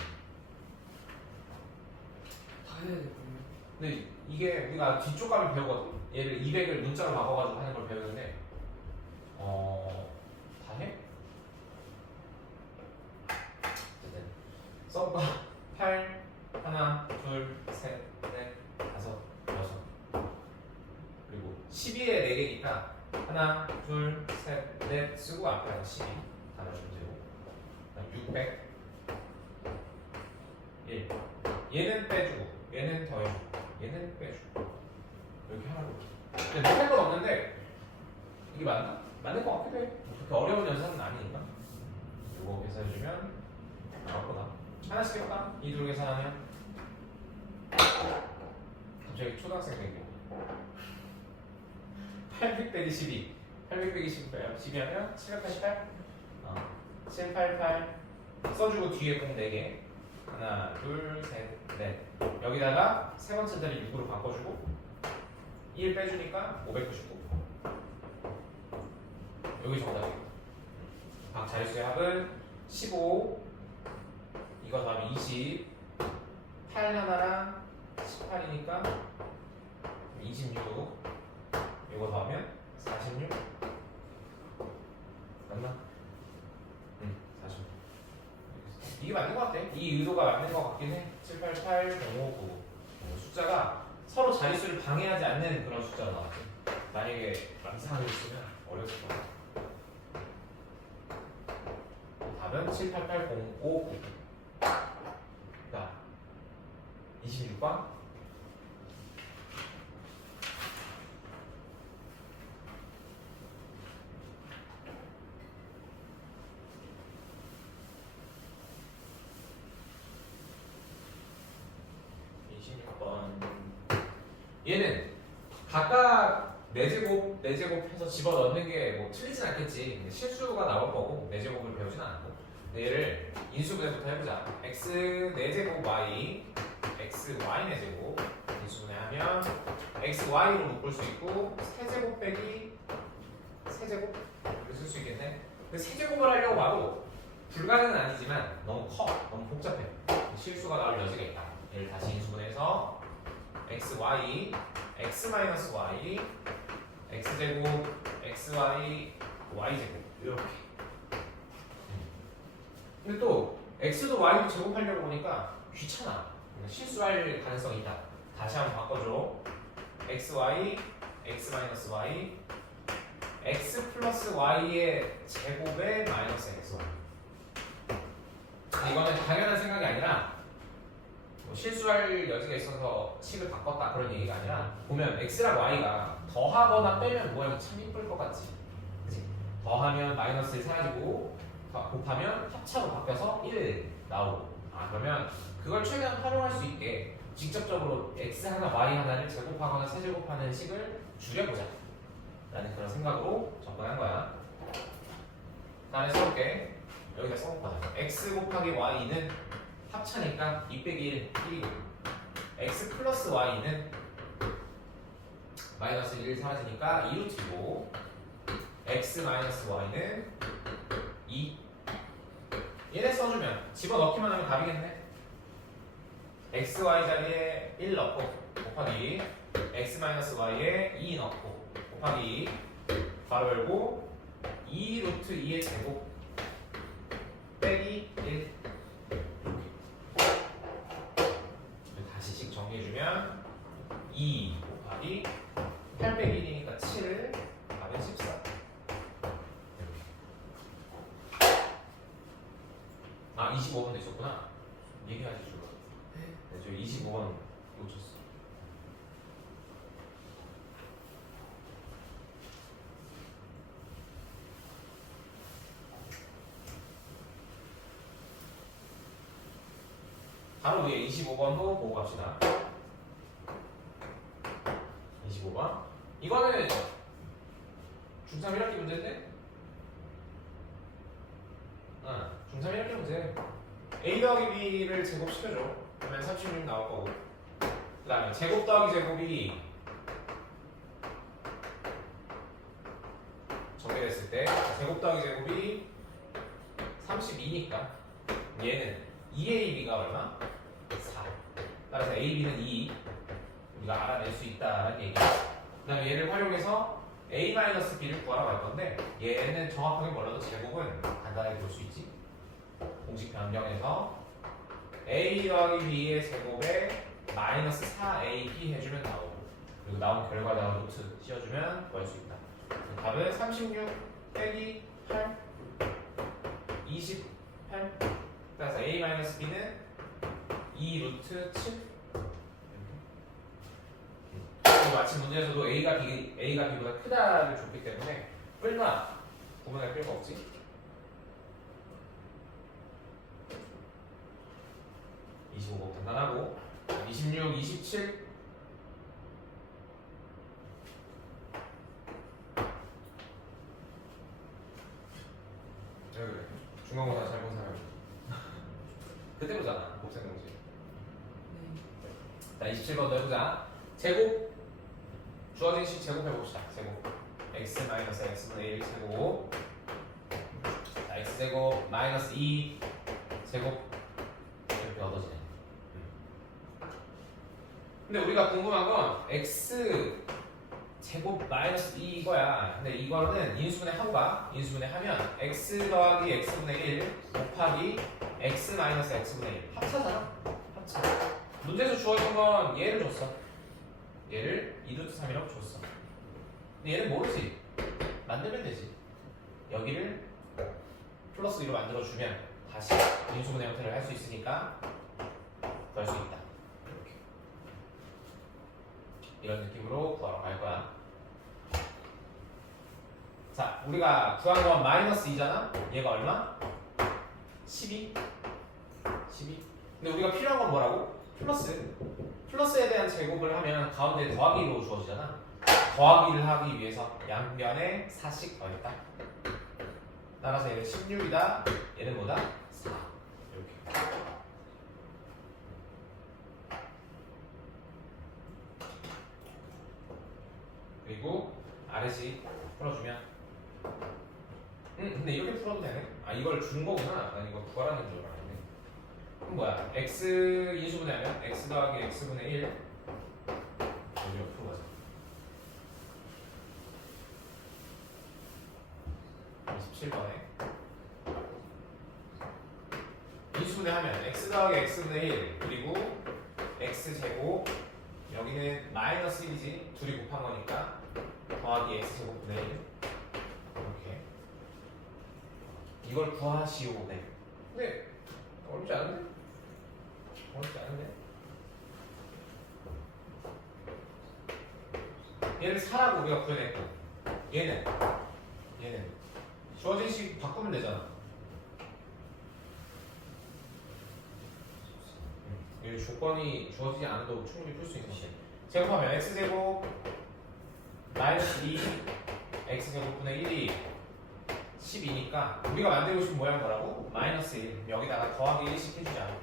다 해야 되거든요. 근데 이게 우리가 뒤쪽 값을 배우거든. 얘를 200을 문자로 바꿔가지고 하는 걸 배우는데 다 해? 어쨌든 썸과 8 하나 둘 셋 넷 다섯 여섯 그리고 12에 4개니까 하나 둘 셋 넷 쓰고 앞에 12 달아주면 되고 600 1 얘는 빼주고 얘는 더해주고 얘는 빼주고 이렇게 하라고. 근데 못할 건 없는데 이게 맞나? 맞는 것 같기도 해. 그렇게 어려운 연산은 아니니까. 이거 계산해주면 나올 거다. 하나씩 해볼까? 이 둘 계산하면 갑자기 초등학생 된거 800 빼기 12 800 빼기 12 빼요. 12 하면 788 788 써주고 뒤에 꼭 4개 하나 둘 셋 넷 여기다가 세 번째 자리 6으로 바꿔주고 1 빼주니까 599 여기 정답이에요. 각 자릿수의 합은 15 이거 다음에 20 8 하나랑 18이니까 26 이거 더하면 46 맞나? 응 46 이게 맞는 것 같아. 이 의도가 맞는 것 같긴 해. 788 059 숫자가 서로 자릿수를 방해하지 않는 그런 숫자가 나왔지. 만약에 이상하게 있으면 어려울 거야. 답은 7880599. 자, 26번. 얘는 각각 4제곱, 4제곱 해서 집어넣는 게 뭐 틀리진 않겠지. 근데 실수가 나올 거고 4제곱을 배우진 않고. 근데 얘를 인수분해부터 해보자. x 4제곱 y, x y 4제곱 인수분해하면 x y로 묶을 수 있고 세제곱 빼기 세제곱 이렇게 쓸 수 있겠네. 근데 세제곱을 하려고 봐도 불가능은 아니지만 너무 커, 너무 복잡해. 실수가 나올 여지가 있다. 얘를 다시 인수분해해서 x y, x 마이너스 y, x 제곱, x y, y 제곱 이렇게. 근데 또 x도 y도 제곱하려고 보니까 귀찮아. 실수할 가능성이 있다. 다시 한번 바꿔줘. x y, x 마이너스 y, x 플러스 y의 제곱에 마이너스 x y. 이거는 당연한 생각이 아니라 뭐 실수할 여지가 있어서 식을 바꿨다 그런 얘기가 아니라 보면 x랑 y가 더하거나 빼면 모양이 참 이쁠 것 같지. 그치? 더하면 마이너스 1 사라지고 곱하면 합차로 바뀌어서 1 나오고. 그러면 그걸 최대한 활용할 수 있게 직접적으로 x 하나 y 하나를 제곱하거나 세제곱하는 식을 줄여보자 라는 그런 생각으로 접근한 거야. 다음에 써볼게. 여기다 써볼까. x 곱하기 y는 합차니까 2 빼기 1, 1이고 x 플러스 y는 마이너스 1 사라지니까 2루트고 x 마이너스 y는 2. 얘네 써주면 집어넣기만 하면 답이겠네. x, y 자리에 1 넣고 곱하기 x 마이너스 y에 2 넣고 곱하기 바로 열고 2 루트 2의 제곱 빼기 1. 다시 식 정리해주면 2 곱하기 8 빼기 1이니까 7, 답은 14. 아 25번도 있었구나. 얘기하지 줄로. 네, 저 25번 놓쳤어. 바로 위에 25번도 보고 갑시다. 25번. 이거는 중3 1학기 문제인데? 중3 1학기 문제. A 더하기 B를 제곱시켜줘. 그러면 36 나올 거고. 그 다음에 제곱 더하기 제곱이 정리됐을 때 제곱 더하기 제곱이 32니까 얘는 2AB가 얼마? 4. 따라서 AB는 2. 우리가 알아낼 수 있다는 얘기야. 그 다음에 얘를 활용해서 A-B를 구하라고 할 건데 얘는 정확하게 몰라도 제곱은 간단하게 볼 수 있지. 공식 변경해서 A 더하기 B의 제곱에 마이너스 4AB 해주면 나오고 그리고 나온 결과다가 루트 씌워주면 구할 수 있다. 답은 36 빼기 8 28. 따라서 A-B는 2 루트 7. 마침 문제에서도 A가 B보다 크다를 줬기 때문에 끌나 구분할 필요가 없지. 간단하고 26, 27 그래 중간고사 잘 본 사람 그때 보잖아 곱셈공식. 자 27번도 해보자. 제곱 주어진 식 제곱해봅시다. 제곱 x-x분의 1 제곱 자 x제곱 마이너스 2 제곱 이렇게 얻어지네. 근데 우리가 궁금한 건 x 제곱 마이너스 2 이거야. 근데 이거는 인수분해 하고 가. 인수분해 하면 x 더하기 x분의 1 곱하기 x 마이너스 x분의 1 합차잖아. 합차. 문제에서 주어진 건 얘를 줬어. 얘를 2루트 3이라고 줬어. 근데 얘는 모르지. 만들면 되지. 여기를 플러스 2로 만들어주면 다시 인수분해 형태를 할 수 있으니까 구할 수 있다. 이렇게. 이런 느낌으로 구하러 갈 거야. 자, 우리가 구한 건 마이너스 2잖아? 얘가 얼마? 12? 12? 근데 우리가 필요한 건 뭐라고? 플러스. 플러스에 대한 제곱을 하면 가운데 더하기로 주어지잖아. 더하기를 하기 위해서 양변에 4씩 더했다. 따라서 얘는 16이다. 얘는 뭐다? 4. 이렇게. 그리고 아래식 풀어주면 근데 이렇게 풀어도 되네? 아 이걸 준 거구나. 난 이거 구하라는 줄 알았네. 그럼 뭐야? x 인수분해 하면 x 더하기 x분의 1 여기로 풀어보자. 27번에 인수분해 하면 x 더하기 x분의 1 그리고 x제곱 여기는 마이너스 1이지 둘이 곱한 거니까 더하기 x제곱분의 1 이렇게 이걸 구하시오. 네. 근데 어렵지 않은데? 어렵지 않은데? 얘를 4라고 우리가 구해냈고 얘는 주어진 식 바꾸면 되잖아. 이 조건이 주어지지 않아도 충분히 풀 수 있는 거지. 제곱하면 x제곱 마이너스 2 x제곱분의 1이 12니까 우리가 만들고 싶은 모양 뭐라고? 마이너스 1 여기다가 더하기 1씩 해주자.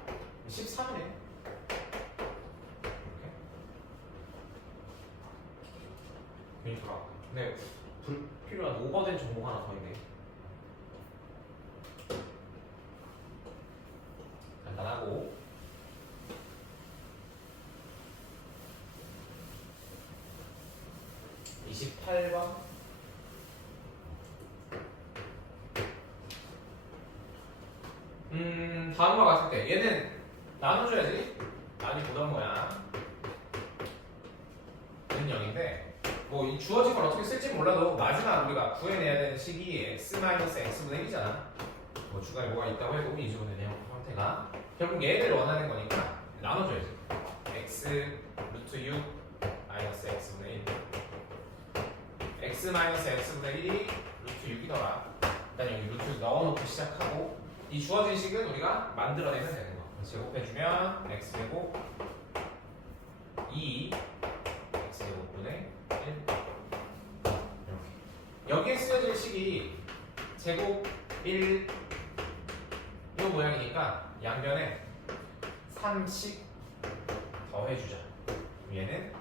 13이네. 괜히 돌아. 근데 불필요한 오버된 정보가 하나 더 있네. 간단하고 28번 다음과 같을 때 얘는 나눠줘야지. 많이 보던 거야. 는 0인데 뭐 이 주어진 걸 어떻게 쓸지 몰라도 마지막 우리가 구해내야 되는 식이 x-x분의 1이잖아. 뭐 중간에 뭐가 있다고 해도 이주분의 형태가 결국 얘를 원하는 거니까 나눠줘야지. x 루트 6 마이너스 x분의 1 x 마이너스 x분의 1이 루트 6이더라. 일단 여기 루트 넣어놓고 시작하고 이 주어진 식은 우리가 만들어내면 되는 거. 제곱해주면 x제곱 2 x제곱분의 1 이렇게. 여기에 쓰여질 식이 제곱 1 이 모양이니까 양변에 3씩 더해주자. 얘는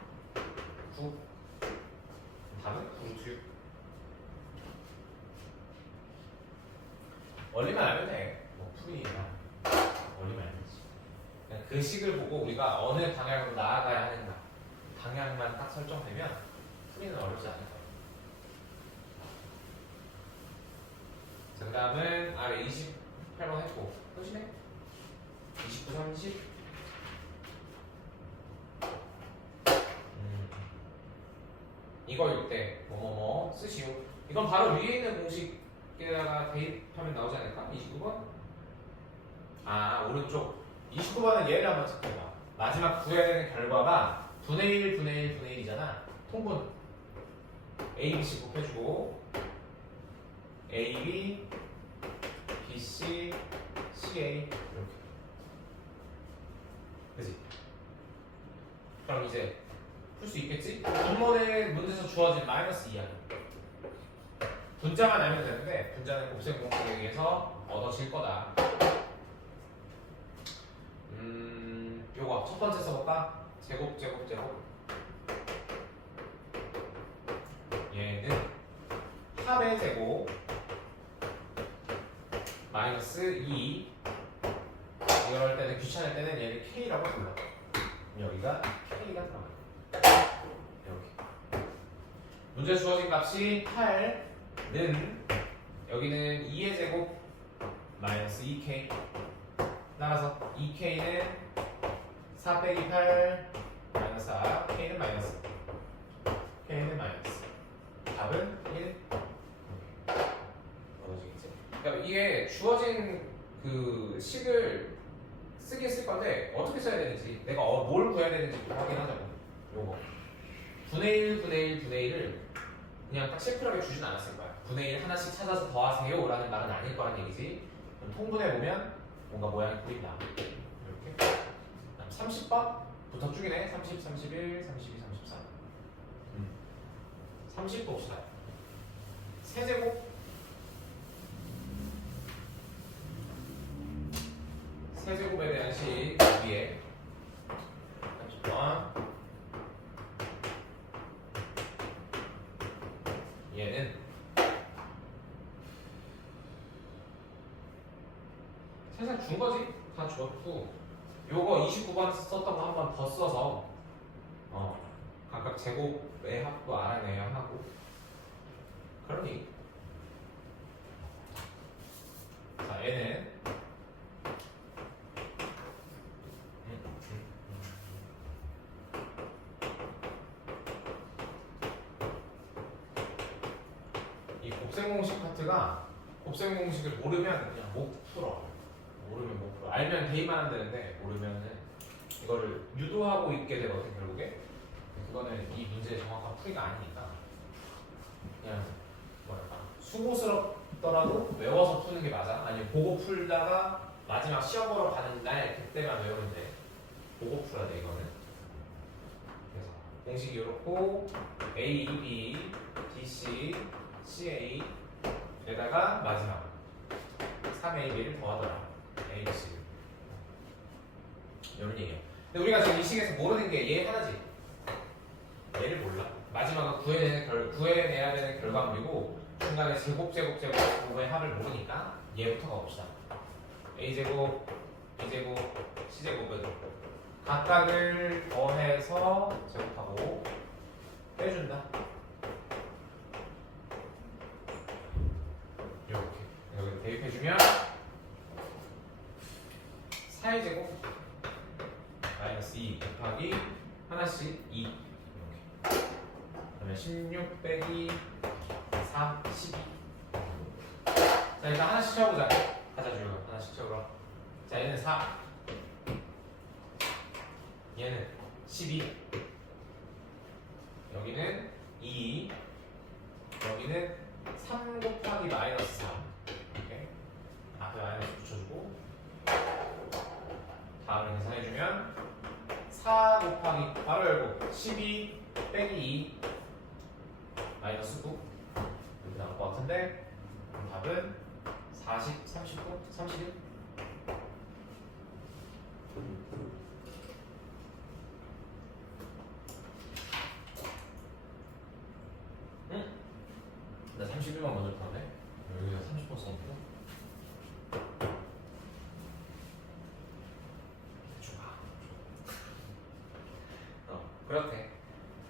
9 답은 9루트 6 원리만 알면 돼. 뭐 풀이나 원리만 알면 되지. 그냥 그 식을 보고 우리가 어느 방향으로 나아가야 하는가 방향만 딱 설정되면 풀이는 어렵지 않을 거야. 정답은 아래 28번 했고 끝이네. 29, 30 이거일 때 뭐뭐뭐 쓰시오. 이건 바로 위에 있는 공식에다가 대입하면 나오지 않을까? 29번? 아 오른쪽 29번은 얘를 한번 체크해봐. 마지막 구해야 되는 결과가 분의 1, 분의 1, 분의 1이잖아. 통분 A, B씩 곱해주고 A, B, B, C, C, A 이렇게. 그치? 그럼 이제 풀 수 있겠지? 분모는 문제에서 주어진 마이너스 2야. 분자만 알면 되는데 분자는 곱셈 공식에 의해서 얻어질 거다. 요거 첫 번째 써볼까? 제곱 얘는 합의 제곱 마이너스 2 이럴 때는 귀찮을 때는 얘를 K라고 불러. 여기가 K가 들어가요. 이렇게. 문제 주어진 값이 8는 여기는 2의 제곱 마이너스 2K 따라서 2K는 4 빼기 8 마이너스 4 K는 마이너스 답은 1 얻어지겠지. 그러니까 이게 주어진 그 식을 쓰긴 쓸 건데 어떻게 써야 되는지 내가 뭘 구해야 되는지 확인하자고. 요거 분의 1, 분의 1, 분의 1을 그냥 딱 심플하게 주진 않았을 거야. 분의 1 하나씩 찾아서 더하세요 라는 말은 아닐 거란 얘기지. 그럼 통분해 보면 뭔가 모양이 보인다. 이렇게. 30번부터 쭉이네. 30, 31, 32, 33 30 봅시다. 세제곱 세제곱에 대한 식 위에 30번 얘는 사실 준 거지. 다 줬고 요거 29번 썼던 거 한번 더 써서 각각 제곱의 합도 알아내야 하고 그러니 자 얘는 이 곱셈 공식 파트가 곱셈 공식을 모르면 그냥 못 풀어. 모르면 못 풀어. 알면 대입만 하면 되는데 모르면은 이거를 유도하고 있게 되거든 결국에. 그거는 이 문제의 정확한 풀이가 아니니까 그냥 뭐랄까 수고스럽더라도 외워서 푸는 게 맞아. 아니면 보고 풀다가 마지막 시험 보러 가는 날 그때만 외우면 돼. 보고 풀어야 돼 이거는. 그래서 공식이 이렇고 A, B, DC, CA 에다가 마지막 3AB를 더하더라. H 이런 얘기야. 근데 우리가 지금 이 식에서 모르는 게 얘 하나지. 얘를 몰라. 마지막은 구해내야 되는 결과물이고 중간에 제곱의 합을 모르니까 얘부터 가봅시다. A제곱, B제곱, C제곱을 각각을 더해서 제곱하고 빼준다. 이렇게 여기 대입해주면 4의 제곱 마이너스 2 곱하기 하나씩 2 이렇게. 그러면 16 빼기 4, 12. 자 일단 하나씩 채워보자. 가자 주요. 하나씩 채워라. 자 얘는 4, 얘는 12, 여기는 2, 여기는 3 곱하기 마이너스 3. 이렇게 앞에 마이너스 붙여주고 다음을 계산해주면 4 곱하기 바로 열고 12 빼기 2 마이너스 9 이렇게 나올 것 같은데 그럼 답은 40, 39, 31. 응? 나 31번 먼저 풀었네. 여기서 30번 써놓고 그렇대.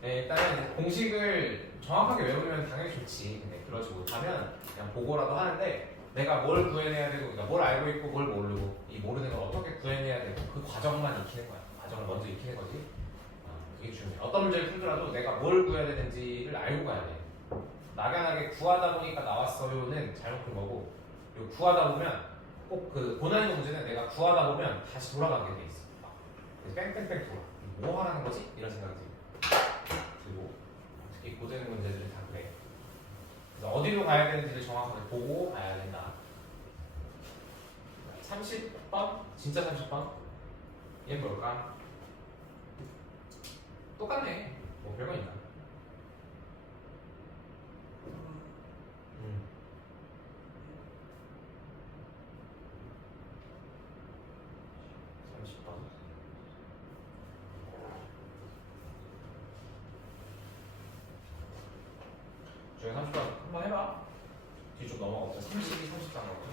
네, 일단은 공식을 정확하게 외우면 당연히 좋지. 근데 그러지 못하면 그냥 보고라도 하는데 내가 뭘 구해내야 되고, 그러니까 뭘 알고 있고 뭘 모르고 이 모르는 걸 어떻게 구해내야 되고 그 과정만 익히는 거야. 과정을 먼저 익히는 거지. 그게 중요해. 어떤 문제를 풀더라도 내가 뭘 구해야 되는지를 알고 가야 돼. 막연하게 구하다 보니까 나왔어요는 잘못 푼 거고, 그리고 구하다 보면 꼭 그 고난이도 문제는 내가 구하다 보면 다시 돌아가게 돼 있어. 그래서 뺑뺑뺑 돌아. 뭐 하라는 거지? 이런 생각이 들고, 특히 고등 문제들은 다 그래. 그래서 어디로 가야 되는지를 정확하게 보고 가야 된다. 30번? 진짜 30번? 얘는 뭘까? 똑같네. 뭐 별거 있나? 30번. 중에 30번 한번 해봐. 뒤 좀 넘어가보자. 32, 33 가보자.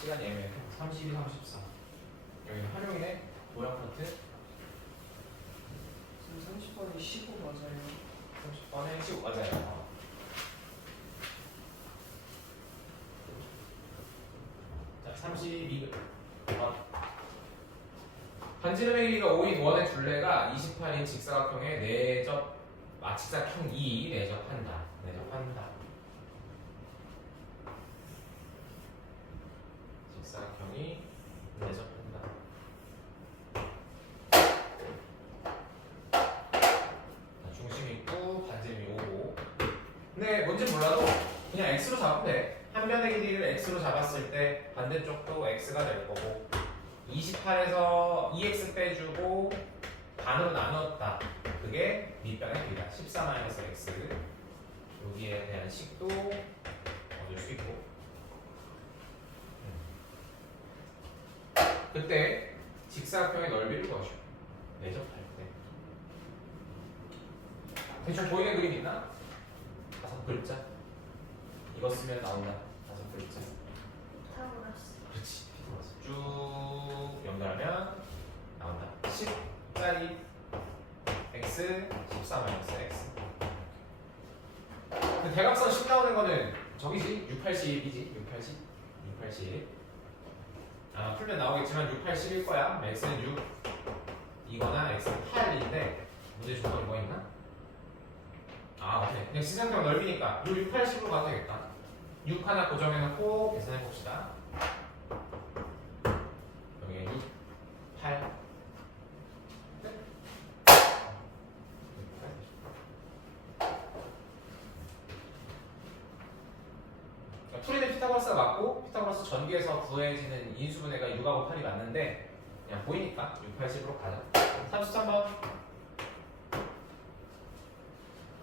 시간이 애매해. 32, 34. 여기는 활용이네. 도형 파트. 지금 30번이 15 맞아요. 30번에 15 맞아요. 자, 32번. 반지름의 길이가 5인 원의 둘레가 28인 직사각형에 직사각형이 내접한다. 직사각형이 내접한다. 중심 있고 반지름이 5고. 근데 뭔지 몰라도 그냥 x로 잡으면 돼. 한 변의 길이를 x로 잡았을 때 반대쪽도 x가 될 거고, 28에서 2x 빼주고 반으로 나눴다. 그게 밑변의 길이다. 14-x. 여기에 대한 식도 얻을 수 있고. 그때 직사각형의 넓이를 구하죠. 내접할 때. 대충 보이는 그림 있나? 5글자. 이거 쓰면 나온다. 5글자. 타고났어. 그렇지. 쭉 연결하면 나온다. 10짜리 x 14-x. 근데 대각선 10 나오는 거는 저기지. 680이지. 680. 풀면 나오겠지만 680일 거야. x는 6 이거나 x는 8인데 문제 조건이 뭐 있나? 맞네. 그냥 지상형 넓이니까 680으로 가도 되겠다. 6 하나 고정해놓고 계산해 봅시다. 여기 6, 8. 피타고라스가 맞고 피타고라스 전기에서 구해지는 인수분해가 6하고 8이 맞는데 그냥 보이니까 6, 80으로 가자. 33번.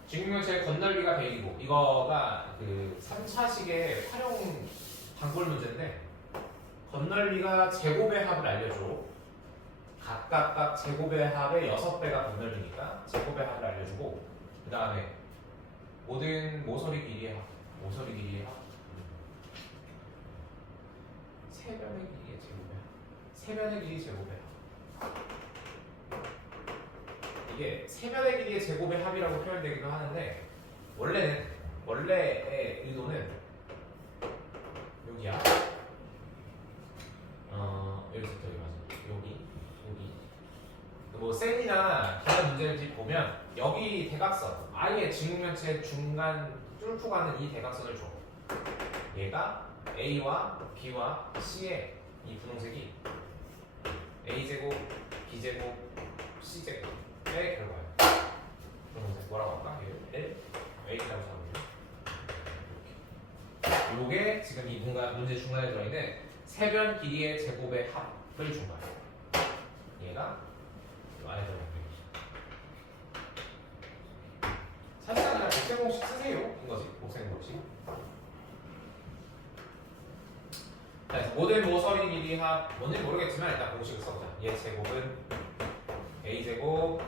직육면체의 건널비가 100이고 이거가 그 3차식의 활용 단골 문제인데 건널비가 제곱의 합을 알려줘. 각각 제곱의 합의 6배가 건널비니까 제곱의 합을 알려주고 그 다음에 모든 모서리 길이의 합 모서리 길이의 합 세변의 길이의 제곱의 합 세변의 길이 제곱의 합 이게 세변의 길이의 제곱의 합이라고 표현되기도 하는데 원래의 의도는 여기야. 여기서부터 여기 맞아. 여기 뭐 셀이나 다른 문제를 보면 여기 대각선 아예 직육면체 중간 뚫고 가는 이 대각선을 줘. 얘가 A와 B와 C의 이 분홍색이 A제곱, B제곱, C제곱의 결과예요. 분홍색 뭐라고 할까? L, A라고 적으면 요게 지금 이 문제 중간에 들어있는 세변 길이의 제곱의 합을 준 거예요. 얘가 요 안에 들어있는 사실상 그냥 곱셈 공식 쓰세요. 이거지. 곱셈 공식. 자, 그래서 모든 모서리 길이 합 뭔지 모르겠지만 일단 공식을 써보자. 얘 제곱은 A제곱,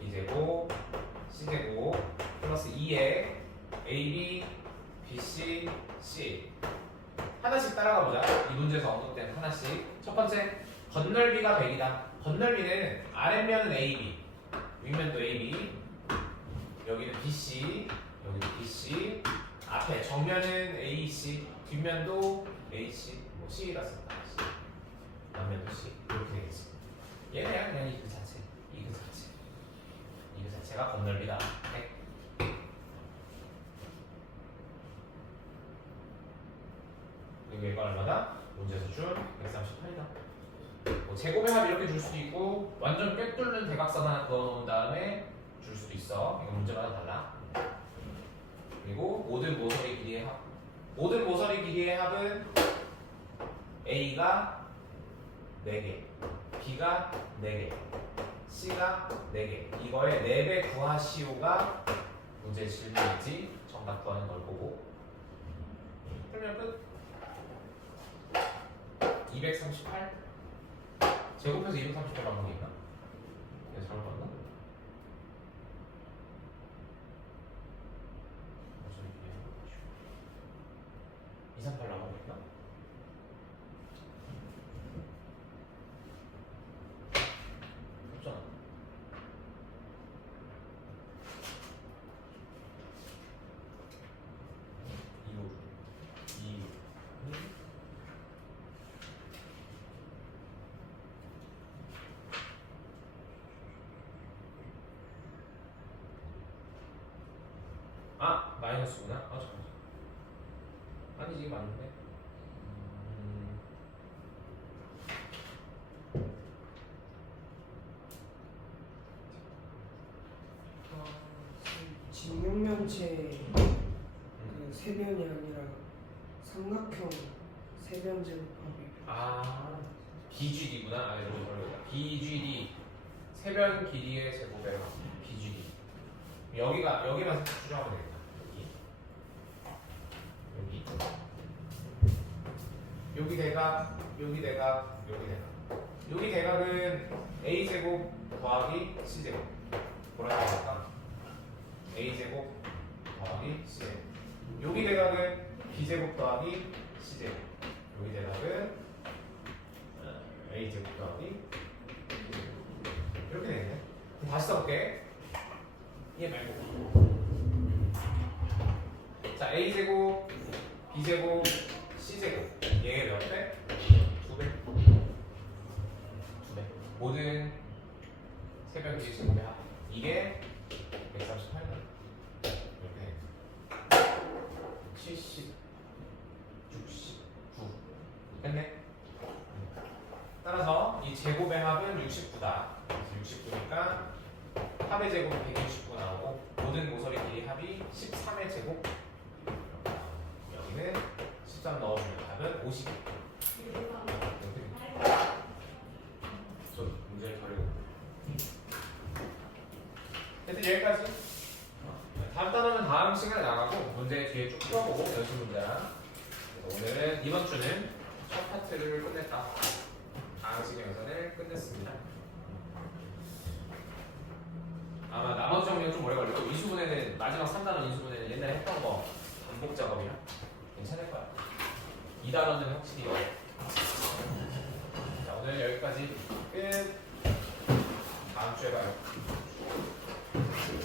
B제곱, C제곱 플러스 2에 AB, BC, C 하나씩 따라가 보자. 이 문제에서 언급된 하나씩. 첫 번째, 건널비가 100이다. 건널비는 아랫면은 AB, 윗면도 AB, 여기는 BC, 여기도 BC, 앞에 정면은 AC, 뒷면도 AC, 뭐 C라 씁니다. C. 앞면도 C 이렇게 되겠지. 얘는 그냥 이 그 자체, 이 그 자체가 건널비다. 네. 그리고 얘가 얼마다? 문제에서 준 138이다. 뭐 제곱의 합 이렇게 줄 수도 있고 완전 꿰뚫는 대각선 하나 넣어놓은 다음에 줄 수도 있어. 이거 문제마다 달라. 그리고 모든 모서리 길이의 합. 모든 모서리 길이의 합은 A가 4개, B가 4개, C가 4개. 이거의 4배 구하시오가 문제 질문이지. 정답 구하는 걸 보고. 풀면 끝. 238 제곱해서 238 나오는 게 있나? 내가 잘못 봤나? 238 나오는 게 있나? 없잖아. 아 마이너스구나. 아 잠깐만. 아니지 이게 맞는데. 직육면체 그 세변이 아니라 삼각형 세변 제곱합이. 아 BGD구나. 아 이거 모르겠다. BGD 세변 길이의 제곱의 합. BGD. 여기만 추정하면 되겠다. 여기 대각, 여기 대각, 여기 대각. 여기 대각은 A 제곱 더하기 C 제곱. 뭐라고 할까? A 제곱 더하기 C 제곱. 여기 대각은 B 제곱 더하기 C 제곱. 여기 대각은 A 제곱 더하기 B 제곱. 이렇게 되겠네. 그럼 다시 써볼게. 얘 말고. 자, A 제곱, B 제곱, C 제곱. 얘의 몇 배? 2배. 2배. 모든 세변 길이 제곱의 합. 이게 138배. 이렇게 70, 69. 됐네. 따라서 이 제곱의 합은 69다. 그래서 69니까 합의 제곱은 169 나오고 모든 모서리 길이 합이 13의 제곱. 여기는 13 13 넣어주면 답은 50. 저 문제 가려고. 하여튼 여기까지. 다음 단어는 다음 시간에 나가고 문제 뒤에 쭉 풀어보고 연습 문제랑. 그래서 오늘은 이번 주는 첫 파트를 끝냈다. 방식 영상을 끝냈습니다. 아마 나머지 정리는 좀 오래 걸리고 인수분해는 마지막 3단원 인수분해는 옛날에 했던 거 반복 작업이라 괜찮을 거야. 이 단원은 확실히 어려워.